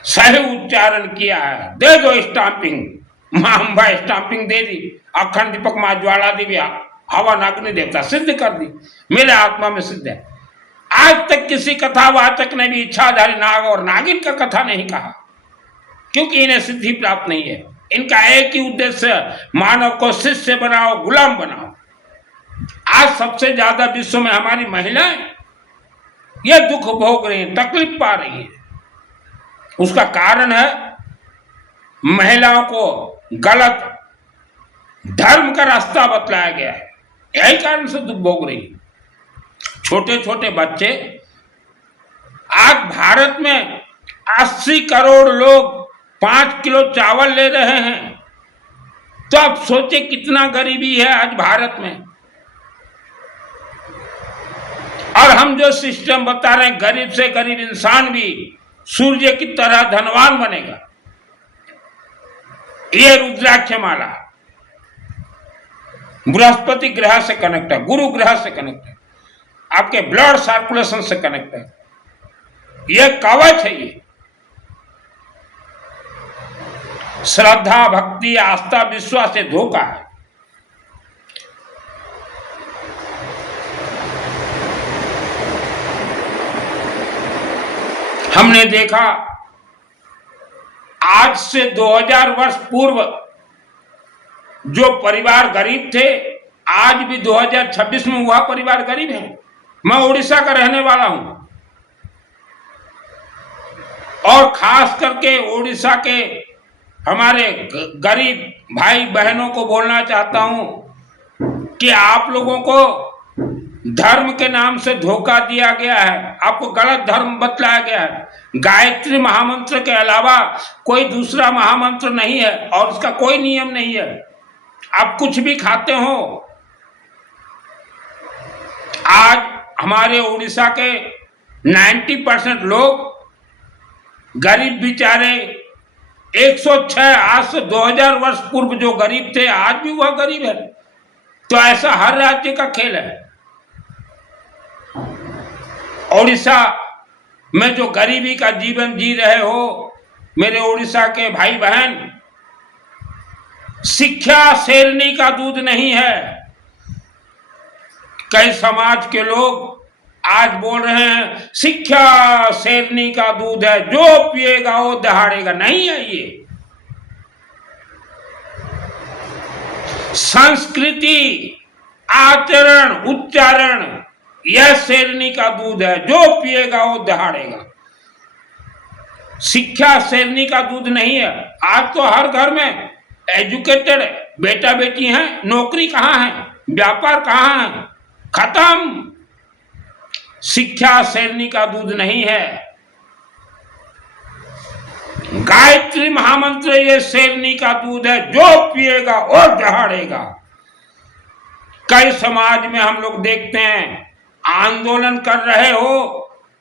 सही उच्चारण किया है, दे दो स्टाम्पिंग। मां अंबा स्टाम्पिंग दे दी। अखंड दीपक मां ज्वाला देवी हवन अग्नि देवता सिद्ध कर दी। मेरे आत्मा में सिद्ध है। आज तक किसी कथावाचक ने भी इच्छाधारी नाग और नागिन का कथा नहीं कहा, क्योंकि इन्हें सिद्धि प्राप्त नहीं है। इनका एक ही उद्देश्य, मानव को शिष्य बनाओ, गुलाम बनाओ। आज सबसे ज्यादा विश्व में हमारी महिलाएं ये दुख भोग रही है, तकलीफ पा रही है। उसका कारण है महिलाओं को गलत धर्म का रास्ता बतलाया गया है, यही कारण से दुख भोग रही है। छोटे छोटे बच्चे, आज भारत में 80 करोड़ लोग 5 किलो चावल ले रहे हैं, तो आप सोचे कितना गरीबी है आज भारत में। और हम जो सिस्टम बता रहे हैं, गरीब से गरीब इंसान भी सूर्य की तरह धनवान बनेगा, ये रुद्राक्ष माला बृहस्पति ग्रह से कनेक्ट है, गुरु ग्रह से कनेक्ट है, आपके ब्लड सर्कुलेशन से कनेक्ट है, ये कवच है। ये श्रद्धा, भक्ति, आस्था, विश्वास से धोखा है। हमने देखा आज से 2000 वर्ष पूर्व जो परिवार गरीब थे, आज भी 2026 में वह परिवार गरीब है। मैं उड़ीसा का रहने वाला हूं और खास करके उड़ीसा के हमारे गरीब भाई बहनों को बोलना चाहता हूं कि आप लोगों को धर्म के नाम से धोखा दिया गया है, आपको गलत धर्म बतलाया गया है। गायत्री महामंत्र के अलावा कोई दूसरा महामंत्र नहीं है और उसका कोई नियम नहीं है। आप कुछ भी खाते हो। आज हमारे उड़ीसा के 90% लोग गरीब बेचारे 106 आज से 2000 वर्ष पूर्व जो गरीब थे, आज भी वह गरीब है। तो ऐसा हर राज्य का खेल है। उड़ीसा में जो गरीबी का जीवन जी रहे हो मेरे उड़ीसा के भाई बहन, शिक्षा शेरनी का दूध नहीं है। कई समाज के लोग आज बोल रहे हैं शिक्षा शेरनी का दूध है, जो पिएगा वो दहाड़ेगा। नहीं है ये। संस्कृति, आचरण, उच्चारण, यह शेरनी का दूध है, जो पिएगा वो दहाड़ेगा। शिक्षा शेरनी का दूध नहीं है। आज तो हर घर में एजुकेटेड बेटा बेटी हैं, नौकरी कहाँ है, व्यापार कहाँ है, खत्म। शिक्षा शेरनी का दूध नहीं है। गायत्री महामंत्र ये शेरनी का दूध है, जो पिएगा वो दहाड़ेगा। कई समाज में हम लोग देखते हैं आंदोलन कर रहे हो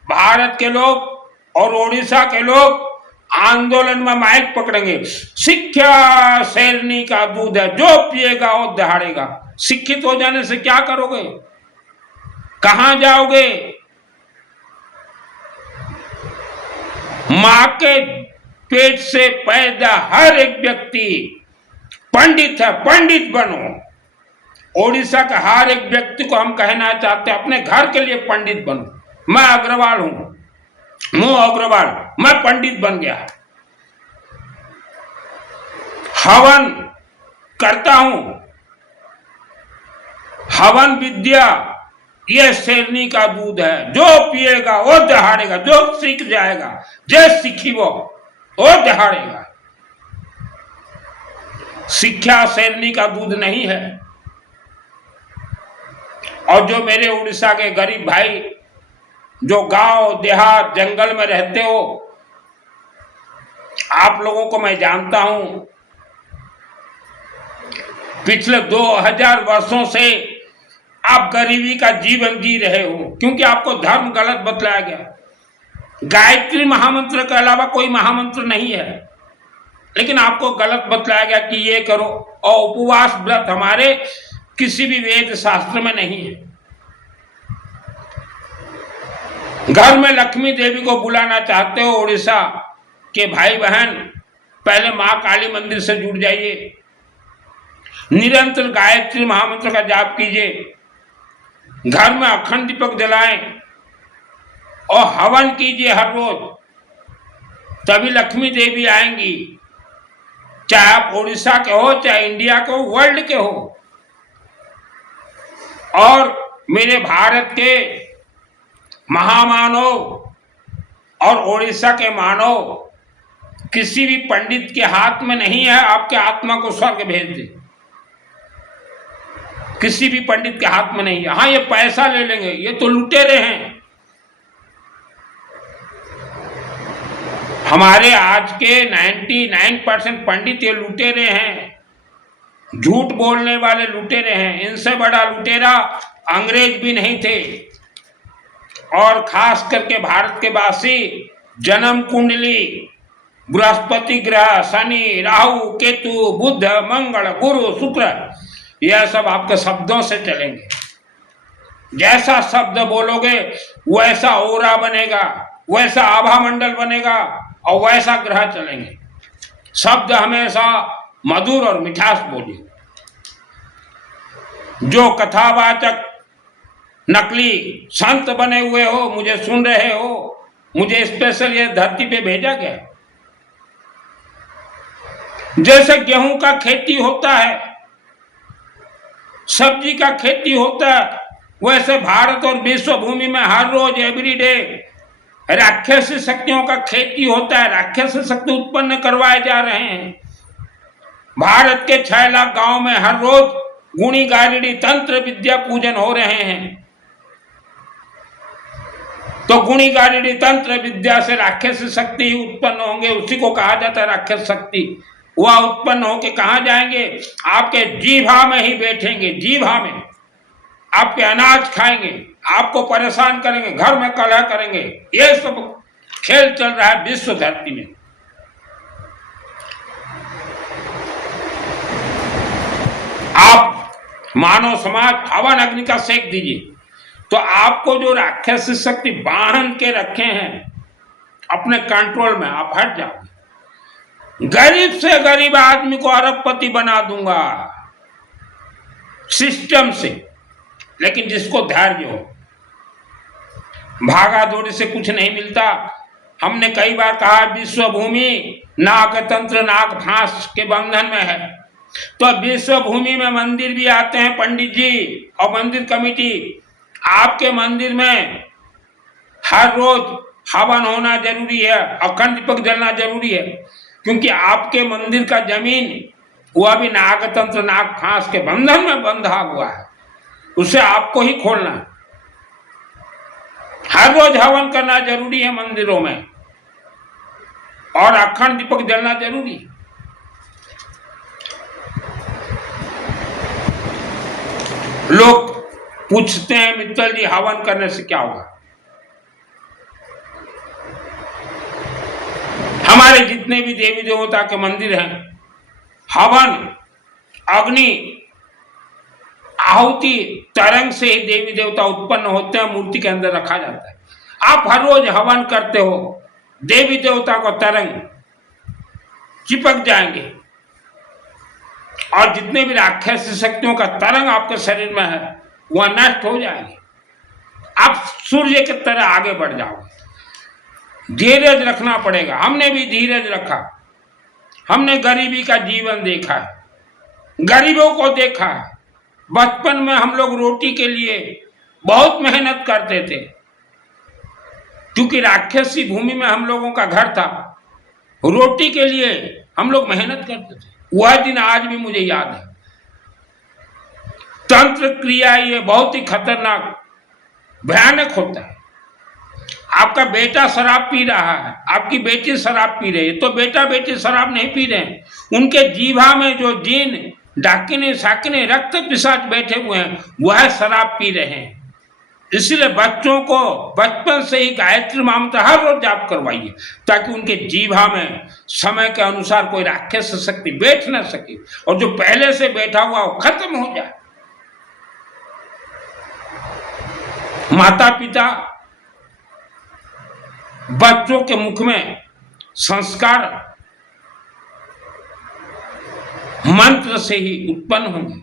भारत के लोग और उड़ीसा के लोग आंदोलन में माइक पकड़ेंगे, शिक्षा शेरनी का दूध है, जो पिएगा वो दहाड़ेगा। शिक्षित हो जाने से क्या करोगे, कहां जाओगे? मां के पेट से पैदा हर एक व्यक्ति पंडित है, पंडित बनो। ओडिशा का हर एक व्यक्ति को हम कहना चाहते हैं अपने घर के लिए पंडित बनो। मैं अग्रवाल हूं, अग्रवाल, मैं पंडित बन गया। हवन करता हूं, हवन विद्या यह शेरनी का दूध है, जो पिएगा वो दहाड़ेगा, जो सीख जाएगा, जो सीखी वो दहाड़ेगा। शिक्षा शेरनी का दूध नहीं है। और जो मेरे उड़ीसा के गरीब भाई जो गांव देहात जंगल में रहते हो, आप लोगों को मैं जानता हूं, पिछले 2000 वर्षों से आप गरीबी का जीवन जी रहे हो, क्योंकि आपको धर्म गलत बतलाया गया। गायत्री महामंत्र के अलावा कोई महामंत्र नहीं है, लेकिन आपको गलत बतलाया गया कि ये करो। और उपवास व्रत हमारे किसी भी वेद शास्त्र में नहीं है। घर में लक्ष्मी देवी को बुलाना चाहते हो उड़ीसा के भाई बहन, पहले मां काली मंदिर से जुड़ जाइए, निरंतर गायत्री महामंत्र का जाप कीजिए, घर में अखंड दीपक जलाएं और हवन कीजिए हर रोज, तभी लक्ष्मी देवी आएंगी। चाहे आप उड़ीसा के हो, चाहे इंडिया के हो, वर्ल्ड के हो। और मेरे भारत के महामानव और ओडिशा के मानव किसी भी पंडित के हाथ में नहीं है आपके आत्मा को स्वर्ग भेज दे। किसी भी पंडित के हाथ में नहीं है। हाँ, ये पैसा ले लेंगे, ये तो लुटेरे हैं। हमारे आज के 99% पंडित ये लुटेरे हैं, झूठ बोलने वाले लुटेरे हैं। इनसे बड़ा लुटेरा अंग्रेज भी नहीं थे। और खास करके भारत के वासी जन्म कुंडली, बृहस्पति ग्रह, शनि, राहु, केतु, बुध, मंगल, गुरु, शुक्र, यह सब आपके शब्दों से चलेंगे। जैसा शब्द बोलोगे वैसा ओरा बनेगा, वैसा आभा मंडल बनेगा और वैसा ग्रह चलेंगे। शब्द हमेशा मधुर और मिठास बोलिए। जो कथावाचक नकली संत बने हुए हो, मुझे सुन रहे हो, मुझे स्पेशल ये धरती पे भेजा गया। जैसे गेहूं का खेती होता है, सब्जी का खेती होता है, वैसे भारत और विश्व भूमि में हर रोज एवरीडे राक्षसी शक्तियों का खेती होता है। राक्षसी शक्ति उत्पन्न करवाए जा रहे हैं। भारत के 6 लाख गांव में हर रोज गुणी गारिडी तंत्र विद्या पूजन हो रहे हैं। तो गुणी गारिडी तंत्र विद्या से राक्षसी शक्ति ही उत्पन्न होंगे, उसी को कहा जाता है राक्षस शक्ति। वह उत्पन्न होके कहाँ जाएंगे? आपके जीभा में ही बैठेंगे। जीभा में आपके अनाज खाएंगे, आपको परेशान करेंगे, घर में कलह करेंगे। ये सब खेल चल रहा है विश्व धरती में। आप मानव समाज हवन अग्नि का सेक दीजिए, तो आपको जो राक्षसी शक्ति बांध के रखे हैं अपने कंट्रोल में, आप हट जाओगे। गरीब से गरीब आदमी को अरबपति बना दूंगा सिस्टम से। लेकिन जिसको धैर्य हो, भागा दौड़ी से कुछ नहीं मिलता। हमने कई बार कहा विश्व भूमि नाग तंत्र नाग फांस के बंधन में है। तो विश्व भूमि में मंदिर भी आते हैं पंडित जी और मंदिर कमेटी। आपके मंदिर में हर रोज हवन होना जरूरी है, अखंड दीपक जलना जरूरी है, क्योंकि आपके मंदिर का जमीन वह भी नागतंत्र नाग फांस के बंधन में बंधा हुआ है। उसे आपको ही खोलना है। हर रोज हवन करना जरूरी है मंदिरों में, और अखंड दीपक जलना जरूरी है। लोग पूछते हैं मित्तल जी हवन करने से क्या होगा? हमारे जितने भी देवी देवता के मंदिर हैं, हवन अग्नि आहुति तरंग से ही देवी देवता उत्पन्न होते हैं, मूर्ति के अंदर रखा जाता है। आप हर रोज हवन करते हो, देवी देवता को तरंग चिपक जाएंगे, और जितने भी राक्षसी शक्तियों का तरंग आपके शरीर में है वह नष्ट हो जाएगी। आप सूर्य की तरह आगे बढ़ जाओगे। धीरज रखना पड़ेगा। हमने भी धीरज रखा। हमने गरीबी का जीवन देखा है, गरीबों को देखा है। बचपन में हम लोग रोटी के लिए बहुत मेहनत करते थे, क्योंकि राक्षसी भूमि में हम लोगों का घर था। रोटी के लिए हम लोग मेहनत करते थे। वह दिन आज भी मुझे याद है। तंत्र क्रिया ये बहुत ही खतरनाक भयानक होता है। आपका बेटा शराब पी रहा है, आपकी बेटी शराब पी रही है, तो बेटा बेटी शराब नहीं पी रहे हैं। उनके जीभा में जो जिन डाकिने साकिने रक्त पिशाच बैठे हुए हैं वह शराब पी रहे हैं। इसलिए बच्चों को बचपन से ही गायत्री मंत्र हर रोज जाप करवाइए, ताकि उनके जीभा में समय के अनुसार कोई राक्षस शक्ति बैठ न सके, और जो पहले से बैठा हुआ वो खत्म हो जाए। माता पिता बच्चों के मुख में संस्कार मंत्र से ही उत्पन्न होंगे,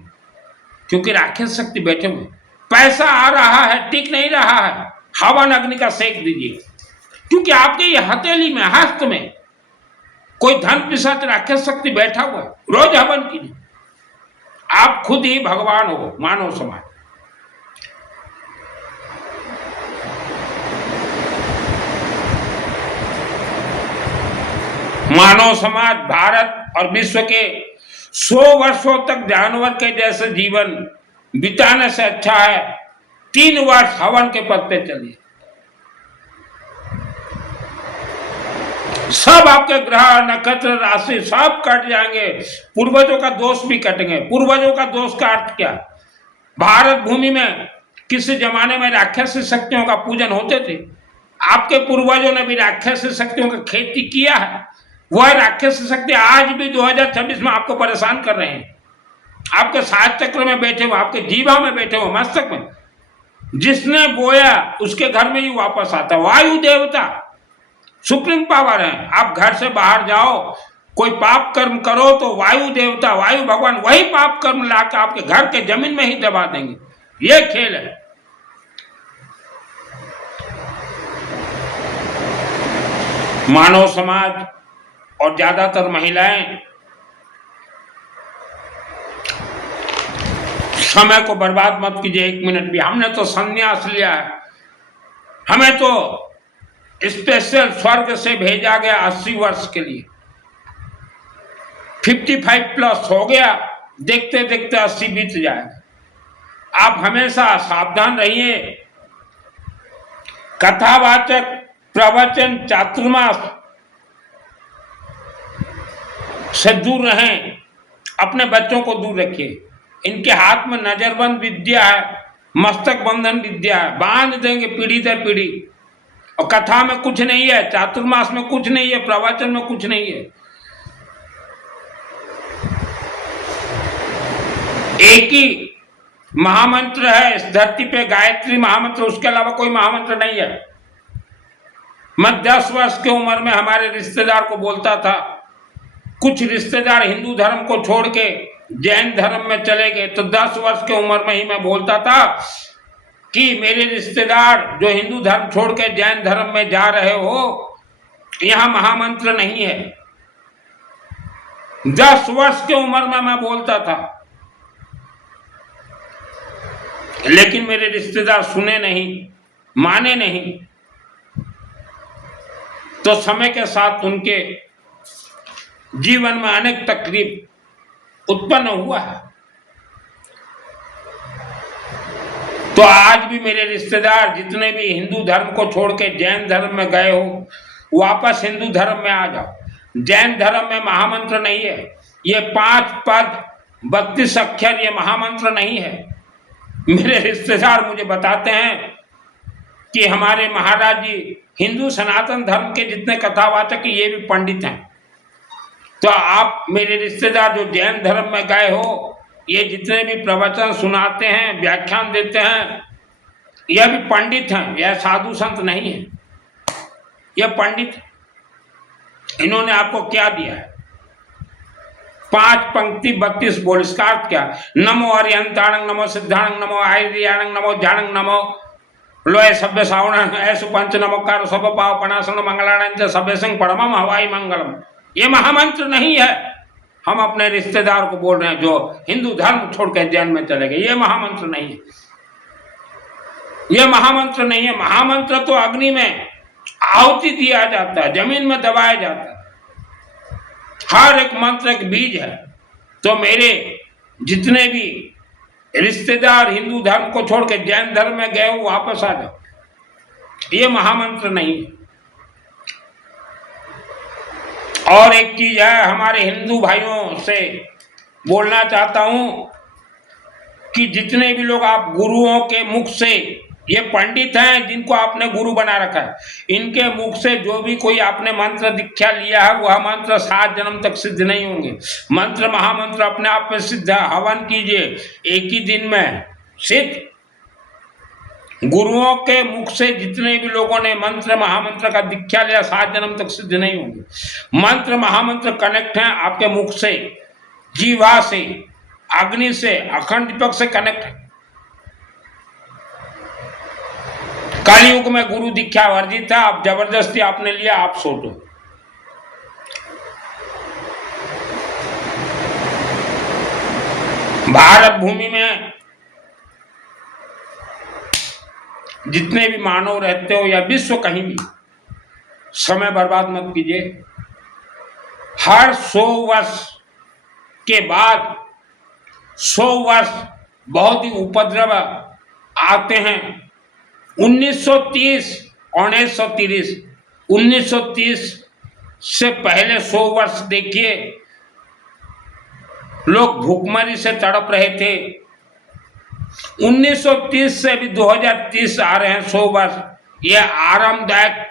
क्योंकि राक्षस शक्ति बैठे हुए। पैसा आ रहा है, टिक नहीं रहा है, हवन अग्नि का सेक दीजिए, क्योंकि आपके ये हथेली में हस्त में कोई धन पिशाच राक्षस शक्ति बैठा हुआ है। रोज हवन कीजिए। आप खुद ही भगवान हो, मानव समाज। मानव समाज भारत और विश्व के 100 वर्षों तक जानवर के जैसे जीवन बिताने से अच्छा है 3 वर्ष हवन के पत्ते चलिए। सब आपके ग्रह नक्षत्र राशि सब कट जाएंगे, पूर्वजों का दोष भी कटेंगे। पूर्वजों का दोष का अर्थ क्या? भारत भूमि में किसी जमाने में राक्षसी शक्तियों का पूजन होते थे। आपके पूर्वजों ने भी राक्षसी शक्तियों की खेती किया है। वह राक्षसी शक्ति आज भी 2026 में आपको परेशान कर रहे हैं। आपके सात चक्र में बैठे हो, आपके जीवा में बैठे हो, मस्तक में। जिसने बोया उसके घर में ही वापस आता। वायु देवता सुप्रीम पावर है। आप घर से बाहर जाओ, कोई पाप कर्म करो तो वायु देवता, वायु भगवान वही पाप कर्म लाकर आपके घर के जमीन में ही दबा देंगे। ये खेल है। मानव समाज और ज्यादातर महिलाएं समय को बर्बाद मत कीजिए 1 मिनट भी। हमने तो संन्यास लिया है, हमें तो स्पेशल स्वर्ग से भेजा गया 80 वर्ष के लिए। 55 प्लस हो गया, देखते देखते 80 बीत जाएगा। आप हमेशा सावधान रहिए। कथावाचक, प्रवचन, चातुर्मास से दूर रहें। अपने बच्चों को दूर रखिए। इनके हाथ में नजरबंद विद्या है, मस्तक बंधन विद्या है, बांध देंगे पीढ़ी दर पीढ़ी। और कथा में कुछ नहीं है, चातुर्मास में कुछ नहीं है, प्रवचन में कुछ नहीं है। एक ही महामंत्र है इस धरती पे, गायत्री महामंत्र, उसके अलावा कोई महामंत्र नहीं है। मैं 10 वर्ष की उम्र में हमारे रिश्तेदार को बोलता था। कुछ रिश्तेदार हिंदू धर्म को छोड़ के जैन धर्म में चले गए, तो 10 वर्ष की उम्र में ही मैं बोलता था कि मेरे रिश्तेदार जो हिंदू धर्म छोड़ के जैन धर्म में जा रहे हो, यहां महामंत्र नहीं है। 10 वर्ष की उम्र में मैं बोलता था, लेकिन मेरे रिश्तेदार सुने नहीं, माने नहीं। तो समय के साथ उनके जीवन में अनेक तकलीफ उत्पन्न हुआ है। तो आज भी मेरे रिश्तेदार जितने भी हिंदू धर्म को छोड़ के जैन धर्म में गए हो, वापस हिंदू धर्म में आ जाओ। जैन धर्म में महामंत्र नहीं है। ये 5 पद 32 अक्षर ये महामंत्र नहीं है। मेरे रिश्तेदार मुझे बताते हैं कि हमारे महाराज जी हिंदू सनातन धर्म के जितने कथावाचक ये भी पंडित हैं। तो आप मेरे रिश्तेदार जो जैन धर्म में गए हो, ये जितने भी प्रवचन सुनाते हैं, व्याख्यान देते हैं, यह भी पंडित हैं। यह साधु संत नहीं है, यह पंडित। इन्होंने आपको क्या दिया है? 5 पंक्ति 32 बोल। इसका अर्थ क्या? नमो हरिहंताणं, नमो सिद्धाणं, नमो आयुर्याणं, नमो ध्याणं, नमो लोय सभ्य सावण ऐसु पंच नमोकार सब पाव पणासन मंगलाणं सभ्य सिंह परमम हवाई मंगलम। ये महामंत्र नहीं है। हम अपने रिश्तेदार को बोल रहे हैं जो हिंदू धर्म छोड़ के जैन में चले गए। ये महामंत्र नहीं है, ये महामंत्र नहीं है। महामंत्र तो अग्नि में आहुति दिया जाता है, जमीन में दबाया जाता है। हर एक मंत्र एक बीज है। तो मेरे जितने भी रिश्तेदार हिंदू धर्म को छोड़ के जैन धर्म में गए हो, वापस आ जाओ। ये महामंत्र नहीं है। और एक चीज है, हमारे हिंदू भाइयों से बोलना चाहता हूं कि जितने भी लोग आप गुरुओं के मुख से, ये पंडित हैं जिनको आपने गुरु बना रखा है, इनके मुख से जो भी कोई आपने मंत्र दीक्षा लिया है, वह मंत्र 7 जन्म तक सिद्ध नहीं होंगे। मंत्र महामंत्र अपने आप में सिद्ध है। हवन कीजिए, एक ही दिन में सिद्ध। गुरुओं के मुख से जितने भी लोगों ने मंत्र महामंत्र का दीक्षा लिया, 7 जन्म तक सिद्ध नहीं होंगे। मंत्र महामंत्र कनेक्ट हैं आपके मुख से, जीवा से, अग्नि से, अखंड दीपक से कनेक्ट है। कलयुग में गुरु दीक्षा वर्जित है। आप जबरदस्ती आपने लिया, आप सोचो। भारत भूमि में जितने भी मानव रहते हो या विश्व कहीं भी, समय बर्बाद मत कीजिए। हर 100 वर्ष के बाद 100 वर्ष बहुत ही उपद्रव आते हैं। 1930 और 1930 से पहले 100 वर्ष देखिए, लोग भूखमरी से तड़प रहे थे। 1930 से अभी 2030 आ रहे हैं 100 वर्ष, यह आरामदायक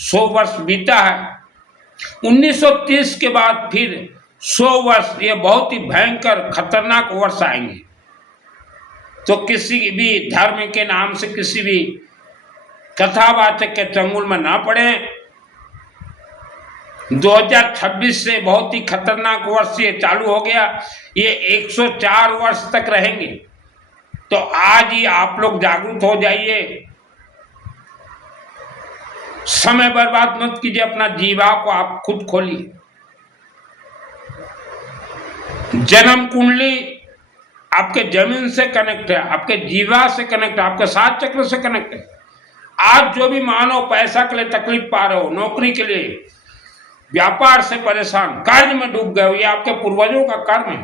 100 वर्ष बीता है। 1930 के बाद फिर 100 वर्ष, ये बहुत ही भयंकर खतरनाक वर्ष आएंगे। तो किसी भी धर्म के नाम से किसी भी कथावाचक के चंगुल में ना पड़े। 2026 से बहुत ही खतरनाक वर्ष ये चालू हो गया, ये 104 वर्ष तक रहेंगे। तो आज ही आप लोग जागरूक हो जाइए, समय बर्बाद मत कीजिए, अपना जीवा को आप खुद खोलिए। जन्म कुंडली आपके जमीन से कनेक्ट है, आपके जीवा से कनेक्ट है, आपके 7 चक्र से कनेक्ट है। आज जो भी मानो पैसा के लिए तकलीफ पा रहे हो, नौकरी के लिए, व्यापार से परेशान, कर्ज में डूब गए हो, ये आपके पूर्वजों का कर्म है।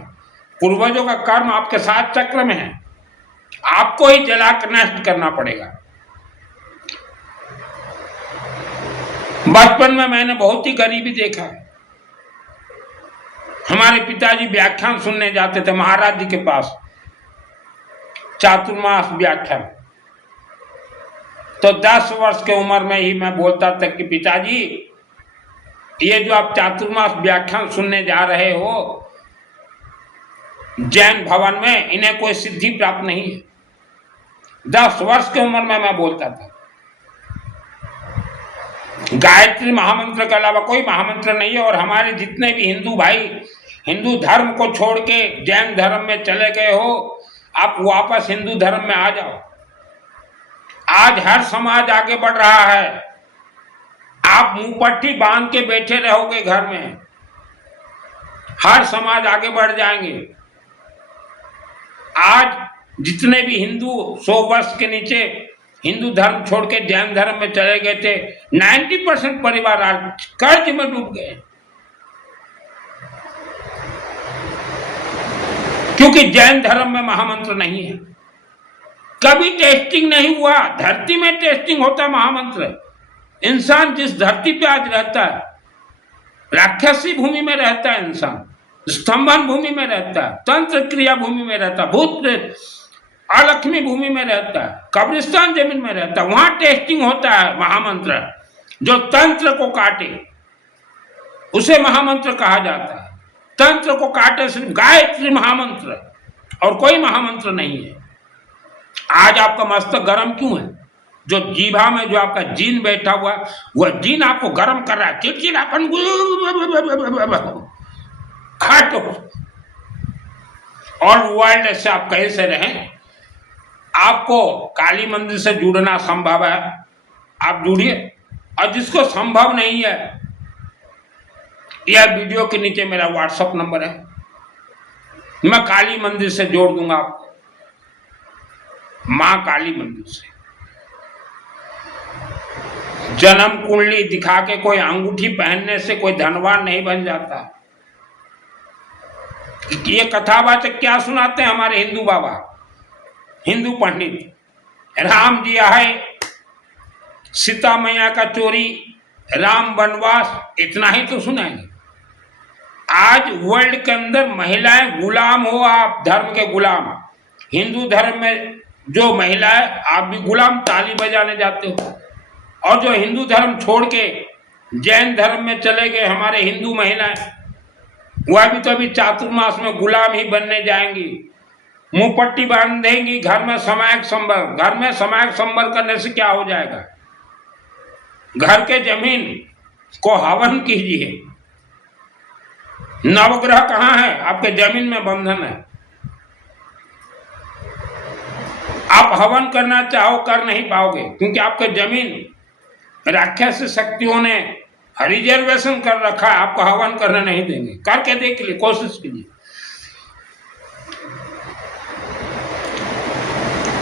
पूर्वजों का कर्म आपके 7 चक्र में है, आपको ही जला कर नष्ट करना पड़ेगा। बचपन में मैंने बहुत ही गरीबी देखा है। हमारे पिताजी व्याख्यान सुनने जाते थे महाराज जी के पास, चातुर्मास व्याख्यान। तो 10 वर्ष के उम्र में ही मैं बोलता था कि पिताजी, ये जो आप चातुर्मास व्याख्यान सुनने जा रहे हो जैन भवन में, इन्हें कोई सिद्धि प्राप्त नहीं है। 10 वर्ष की उम्र में मैं बोलता था। गायत्री महामंत्र के अलावा कोई महामंत्र नहीं है। और हमारे जितने भी हिंदू भाई हिंदू धर्म को छोड़ के जैन धर्म में चले गए हो, आप वापस हिंदू धर्म में आ जाओ। आज हर समाज आगे बढ़ रहा है, आप मुंहपट्टी बांध के बैठे रहोगे घर में, हर समाज आगे बढ़ जाएंगे। आज जितने भी हिंदू 100 वर्ष के नीचे हिंदू धर्म छोड़ के जैन धर्म में चले गए थे, 90% परिवार आज कर्ज में डूब गए, क्योंकि जैन धर्म में महामंत्र नहीं है। कभी टेस्टिंग नहीं हुआ। धरती में टेस्टिंग होता है महामंत्र। इंसान जिस धरती पे आज रहता है, राक्षसी भूमि में रहता है, इंसान स्तंभन भूमि में रहता है, तंत्र क्रिया भूमि में रहता है, भूत प्रेत अलक्ष्मी भूमि में रहता है, कब्रिस्तान जमीन में रहता है, वहां टेस्टिंग होता है महामंत्र। जो तंत्र को काटे उसे महामंत्र कहा जाता है। तंत्र को काटे सिर्फ गायत्री महामंत्र, और कोई महामंत्र नहीं है। आज आपका मस्तक गर्म क्यों है? जो जीभा में जो आपका जीन बैठा हुआ, वह जीन आपको गर्म कर रहा है, चिड़चिड़ापन खाटो। और वर्ल्ड से आप कैसे रहें? आपको काली मंदिर से जुड़ना संभव है, आप जुड़िए। और जिसको संभव नहीं है, यह वीडियो के नीचे मेरा व्हाट्सएप नंबर है, मैं काली मंदिर से जोड़ दूंगा आपको, मां काली मंदिर से। जन्म कुंडली दिखा के कोई अंगूठी पहनने से कोई धनवान नहीं बन जाता। ये कथावाचक क्या सुनाते हैं हमारे हिंदू बाबा, हिंदू पंडित? राम जी आए, सीता मैया का चोरी, राम वनवास, इतना ही तो सुनाएंगे। आज वर्ल्ड के अंदर महिलाएं गुलाम हो, आप धर्म के गुलाम। हिंदू धर्म में जो महिलाएं, आप भी गुलाम, ताली बजाने जाते हो। और जो हिंदू धर्म छोड़ के जैन धर्म में चले गए हमारे हिंदू महिलाएं, वह भी तो अभी चातुर्मास में गुलाम ही बनने जाएंगी। मुंह पट्टी बांधेंगी, घर में सामायिक संबर। घर में सामायिक संबर करने से क्या हो जाएगा? घर के जमीन को हवन कीजिए। नवग्रह कहाँ है? आपके जमीन में बंधन है। आप हवन करना चाहो कर नहीं पाओगे, क्योंकि आपके जमीन राक्षस शक्तियों ने रिजर्वेशन कर रखा है, आपको हवन करने नहीं देंगे। करके देख लीजिए, कोशिश कीजिए।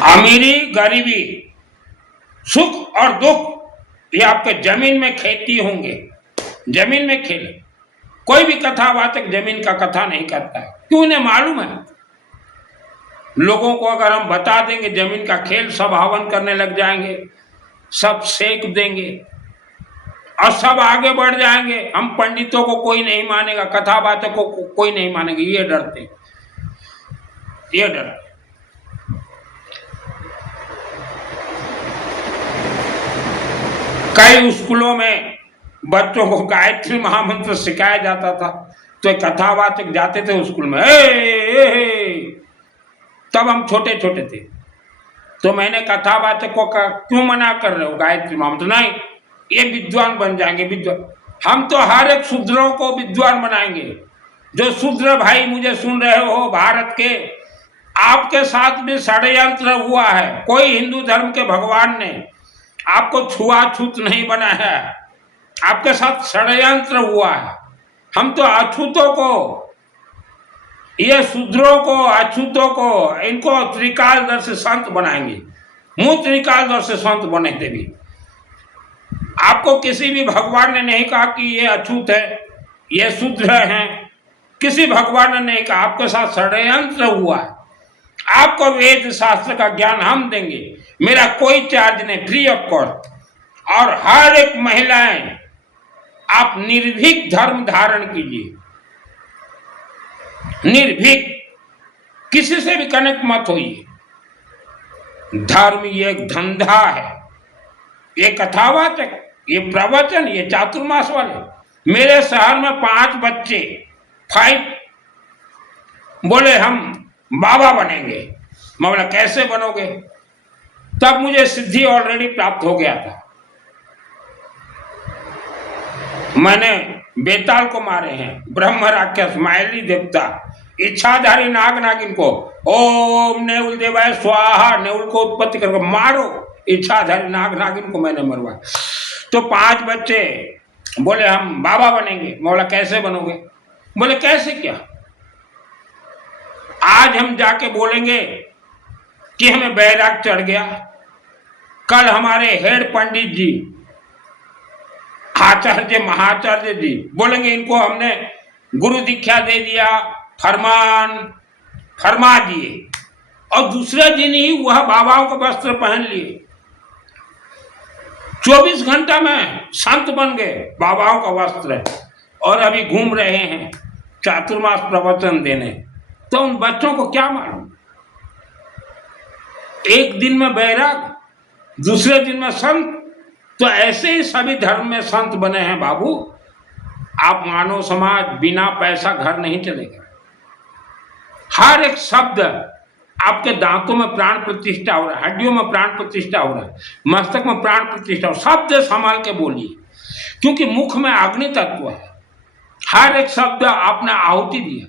अमीरी गरीबी, सुख और दुख, ये आपके जमीन में खेती होंगे। जमीन में खेले। कोई भी कथावाचक जमीन का कथा नहीं करता है, क्यों? उन्हें मालूम है लोगों को अगर हम बता देंगे जमीन का खेल, सब हवन करने लग जाएंगे, सब सेक देंगे और सब आगे बढ़ जाएंगे। हम पंडितों को कोई नहीं मानेगा, कथावाचकों को कोई नहीं मानेगा, ये डरते, ये डर। कई स्कूलों में बच्चों को गायत्री महामंत्र सिखाया जाता था, तो कथावाचक जाते थे स्कूल में, तब हम छोटे छोटे थे, तो मैंने कथावाचक को कहा क्यों मना कर रहे हो गायत्री महामंत्र? नहीं, ये विद्वान बन जाएंगे, विद्वान। हम तो हर एक शूद्रों को विद्वान बनाएंगे। जो शूद्र भाई मुझे सुन रहे हो भारत के, आपके साथ भी षड्यंत्र हुआ है। कोई हिंदू धर्म के भगवान ने आपको छुआछूत नहीं बनाया है, आपके साथ षड्यंत्र हुआ है। हम तो अछूतों को, ये शूद्रों को, अछूतों को, इनको त्रिकालदर्शी संत बनाएंगे। मुंह त्रिकालदर्शी संत बने थे भी। आपको किसी भी भगवान ने नहीं कहा कि ये अछूत है, ये शूद्र हैं, किसी भगवान ने नहीं कहा। आपके साथ षड्यंत्र हुआ है। आपको वेद शास्त्र का ज्ञान हम देंगे, मेरा कोई चार्ज नहीं, फ्री ऑफ कॉस्ट। और हर एक महिलाएं आप निर्भीक धर्म धारण कीजिए, निर्भीक, किसी से भी कनेक्ट मत होइए। धर्म ये एक धंधा है, ये कथावाचक, ये प्रवचन, ये चातुर्मास वाले। मेरे शहर में 5 बच्चे 5 बोले हम बाबा बनेंगे। मैं बोला कैसे बनोगे? तब मुझे सिद्धि ऑलरेडी प्राप्त हो गया था। मैंने बेताल को मारे हैं, ब्रह्म राक्षस, मायली देवता, इच्छाधारी नाग नागिन को ओम नेउल देवाय स्वाहा, नेउल को उत्पत्ति करके मारो, इच्छाधारी नाग नागिन को मैंने मरवाया। तो 5 बच्चे बोले हम बाबा बनेंगे। मैं बोला कैसे बनोगे? बोले कैसे क्या? आज हम जाके बोलेंगे कि हमें बैराग चढ़ गया। कल हमारे हेड पंडित जी, आचार्य महाचार्य जी बोलेंगे इनको हमने गुरु दीक्षा दे दिया, फरमा दिए, और दूसरे दिन ही वह बाबाओं का वस्त्र पहन लिए। 24 घंटा में संत बन गए, बाबाओं का वस्त्र, और अभी घूम रहे हैं चातुर्मास प्रवचन देने। तो उन बच्चों को क्या मालूम? एक दिन में बैराग, दूसरे दिन में संत। तो ऐसे ही सभी धर्म में संत बने हैं बाबू। आप मानो समाज, बिना पैसा घर नहीं चलेगा। हर एक शब्द, आपके दांतों में प्राण प्रतिष्ठा हो रहा है, हड्डियों में प्राण प्रतिष्ठा हो रहा है, मस्तक में प्राण प्रतिष्ठा हो। शब्द संभाल के बोलिए, क्योंकि मुख में अग्नि तत्व है। हर एक शब्द आपने आहुति दिया।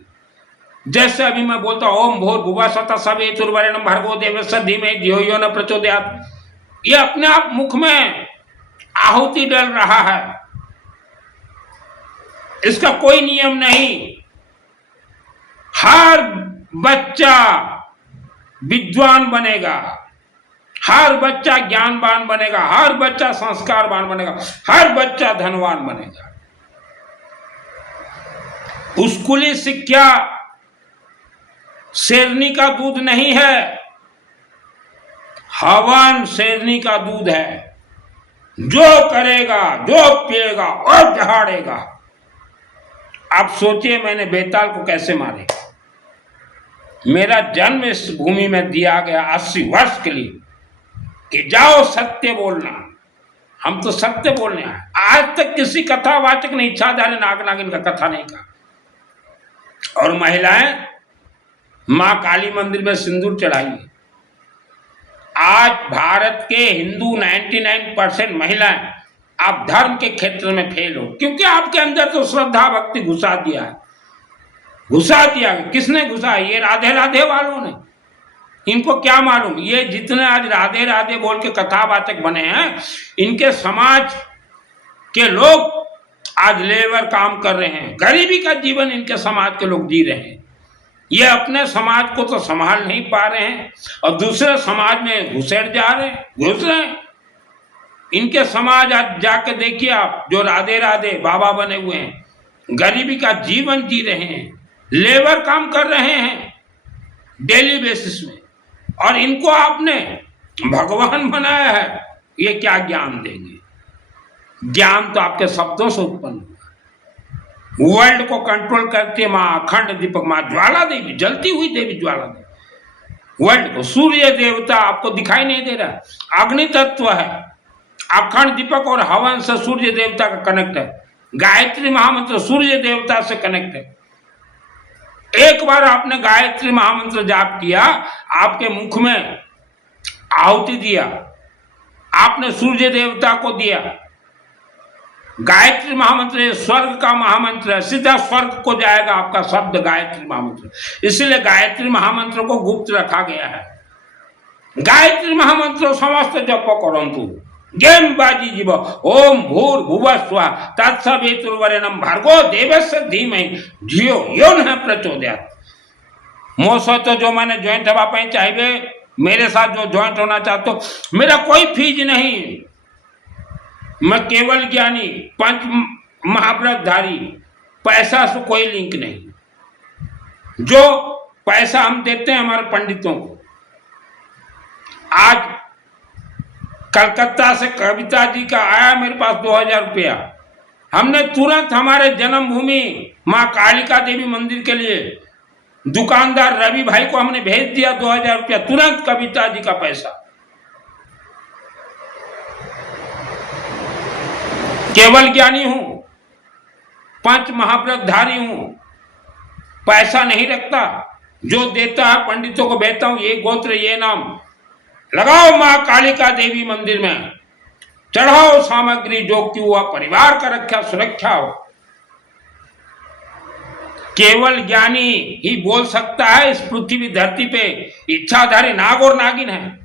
जैसे अभी मैं बोलता हूं ओम भूर भुवः स्वतः सवितुर्वरेण्यं भर्गो देवस्य धीमहि धियो यो न प्रचोदयात्, ये अपने आप मुख में आहुति डल रहा है। इसका कोई नियम नहीं। हर बच्चा विद्वान बनेगा, हर बच्चा ज्ञानवान बनेगा, हर बच्चा संस्कारवान बनेगा, हर बच्चा धनवान बनेगा। स्कूली शिक्षा शेरनी का दूध नहीं है, हवन शेरनी का दूध है। जो करेगा, जो पिएगा और दहाड़ेगा। आप सोचिए मैंने बेताल को कैसे मारे। मेरा जन्म इस भूमि में दिया गया 80 वर्ष के लिए कि जाओ सत्य बोलना। हम तो सत्य बोलने आए। आज तक किसी कथावाचक ने इच्छाधारी नाग नागिन का कथा नहीं कहा। और महिलाएं मां काली मंदिर में सिंदूर चढ़ाई। आज भारत के हिंदू 99% महिलाएं आप धर्म के क्षेत्र में फेल हो, क्योंकि आपके अंदर तो श्रद्धा भक्ति घुसा दिया है। घुसा दिया, किसने घुसा? ये राधे राधे वालों ने। इनको क्या मालूम? ये जितने आज राधे राधे बोल के कथावाचक बने हैं, इनके समाज के लोग आज लेबर काम कर रहे हैं, गरीबी का जीवन इनके समाज के लोग जी रहे हैं। ये अपने समाज को तो संभाल नहीं पा रहे हैं और दूसरे समाज में घुसेड़ जा रहे हैं, घुस रहे हैं। इनके समाज आज जाके देखिए आप, जो राधे राधे बाबा बने हुए हैं, गरीबी का जीवन जी रहे हैं, लेबर काम कर रहे हैं डेली बेसिस में, और इनको आपने भगवान बनाया है, ये क्या ज्ञान देंगे? ज्ञान तो आपके शब्दों से उत्पन्न हुआ। वर्ल्ड को कंट्रोल करती है माँ अखंड दीपक, माँ ज्वाला देवी, जलती हुई देवी ज्वाला देवी। वर्ल्ड को, सूर्य देवता आपको दिखाई नहीं दे रहा, अग्नि तत्व है, अखंड दीपक और हवन से सूर्य देवता का कनेक्ट है। गायत्री महामंत्र सूर्य देवता से कनेक्ट है। एक बार आपने गायत्री महामंत्र जाप किया, आपके मुख में आहुति दिया, आपने सूर्य देवता को दिया। गायत्री महामंत्र स्वर्ग का महामंत्र है, सीधा स्वर्ग को जाएगा आपका शब्द गायत्री महामंत्र। इसलिए गायत्री महामंत्र को गुप्त रखा गया है। गायत्री महामंत्र समस्त जप करंतु गेम बाजी जीव ओम भूर भुवः स्वः तत्सवितुर्वरेण्यं भर्गो देवस्य धीमहि धियो यो न प्रचोदयात्। मो सहित जो मैंने ज्वाइंट हवा पाई चाहिए, मेरे साथ जो ज्वाइंट होना चाहते हो, मेरा कोई फीज नहीं, मैं केवल ज्ञानी पंच महाव्रतधारी, पैसा से कोई लिंक नहीं। जो पैसा हम देते हैं हमारे पंडितों को, आज कलकत्ता से कविता जी का आया मेरे पास 2000 रुपया, हमने तुरंत हमारे जन्मभूमि माँ कालिका देवी मंदिर के लिए दुकानदार रवि भाई को हमने भेज दिया 2000 रुपया, तुरंत कविता जी का पैसा। केवल ज्ञानी हूं, पंच महाव्रतधारी हूं, पैसा नहीं रखता, जो देता है पंडितों को भेजता हूं, ये गोत्र ये नाम लगाओ माँ कालिका देवी मंदिर में, चढ़ाओ सामग्री जो कि हुआ परिवार का रक्षा सुरक्षा हो। केवल ज्ञानी ही बोल सकता है इस पृथ्वी धरती पे, इच्छाधारी नाग और नागिन है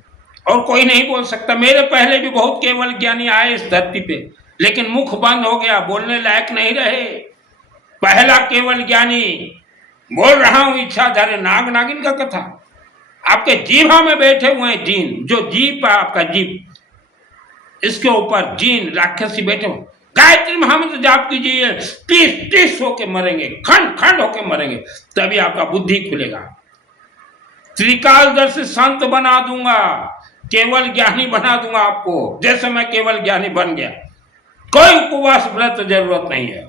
और कोई नहीं बोल सकता। मेरे पहले भी बहुत केवल ज्ञानी आए इस धरती पे, लेकिन मुख बंद हो गया, बोलने लायक नहीं रहे। पहला केवल ज्ञानी बोल रहा हूं इच्छाधारी नाग नागिन का कथा। आपके जीभा में बैठे हुए हैं जीन, जो जीभ है आपका जीभ, इसके ऊपर जीन राक्षसी बैठे हुए। गायत्री महामंत्र जाप कीजिए, 30 होके मरेंगे, खंड खंड होके मरेंगे, तभी आपका बुद्धि खुलेगा। त्रिकालदर्शी संत बना दूंगा, केवल ज्ञानी बना दूंगा आपको, जैसे मैं केवल ज्ञानी बन गया। कोई उपवास व्रत जरूरत नहीं है।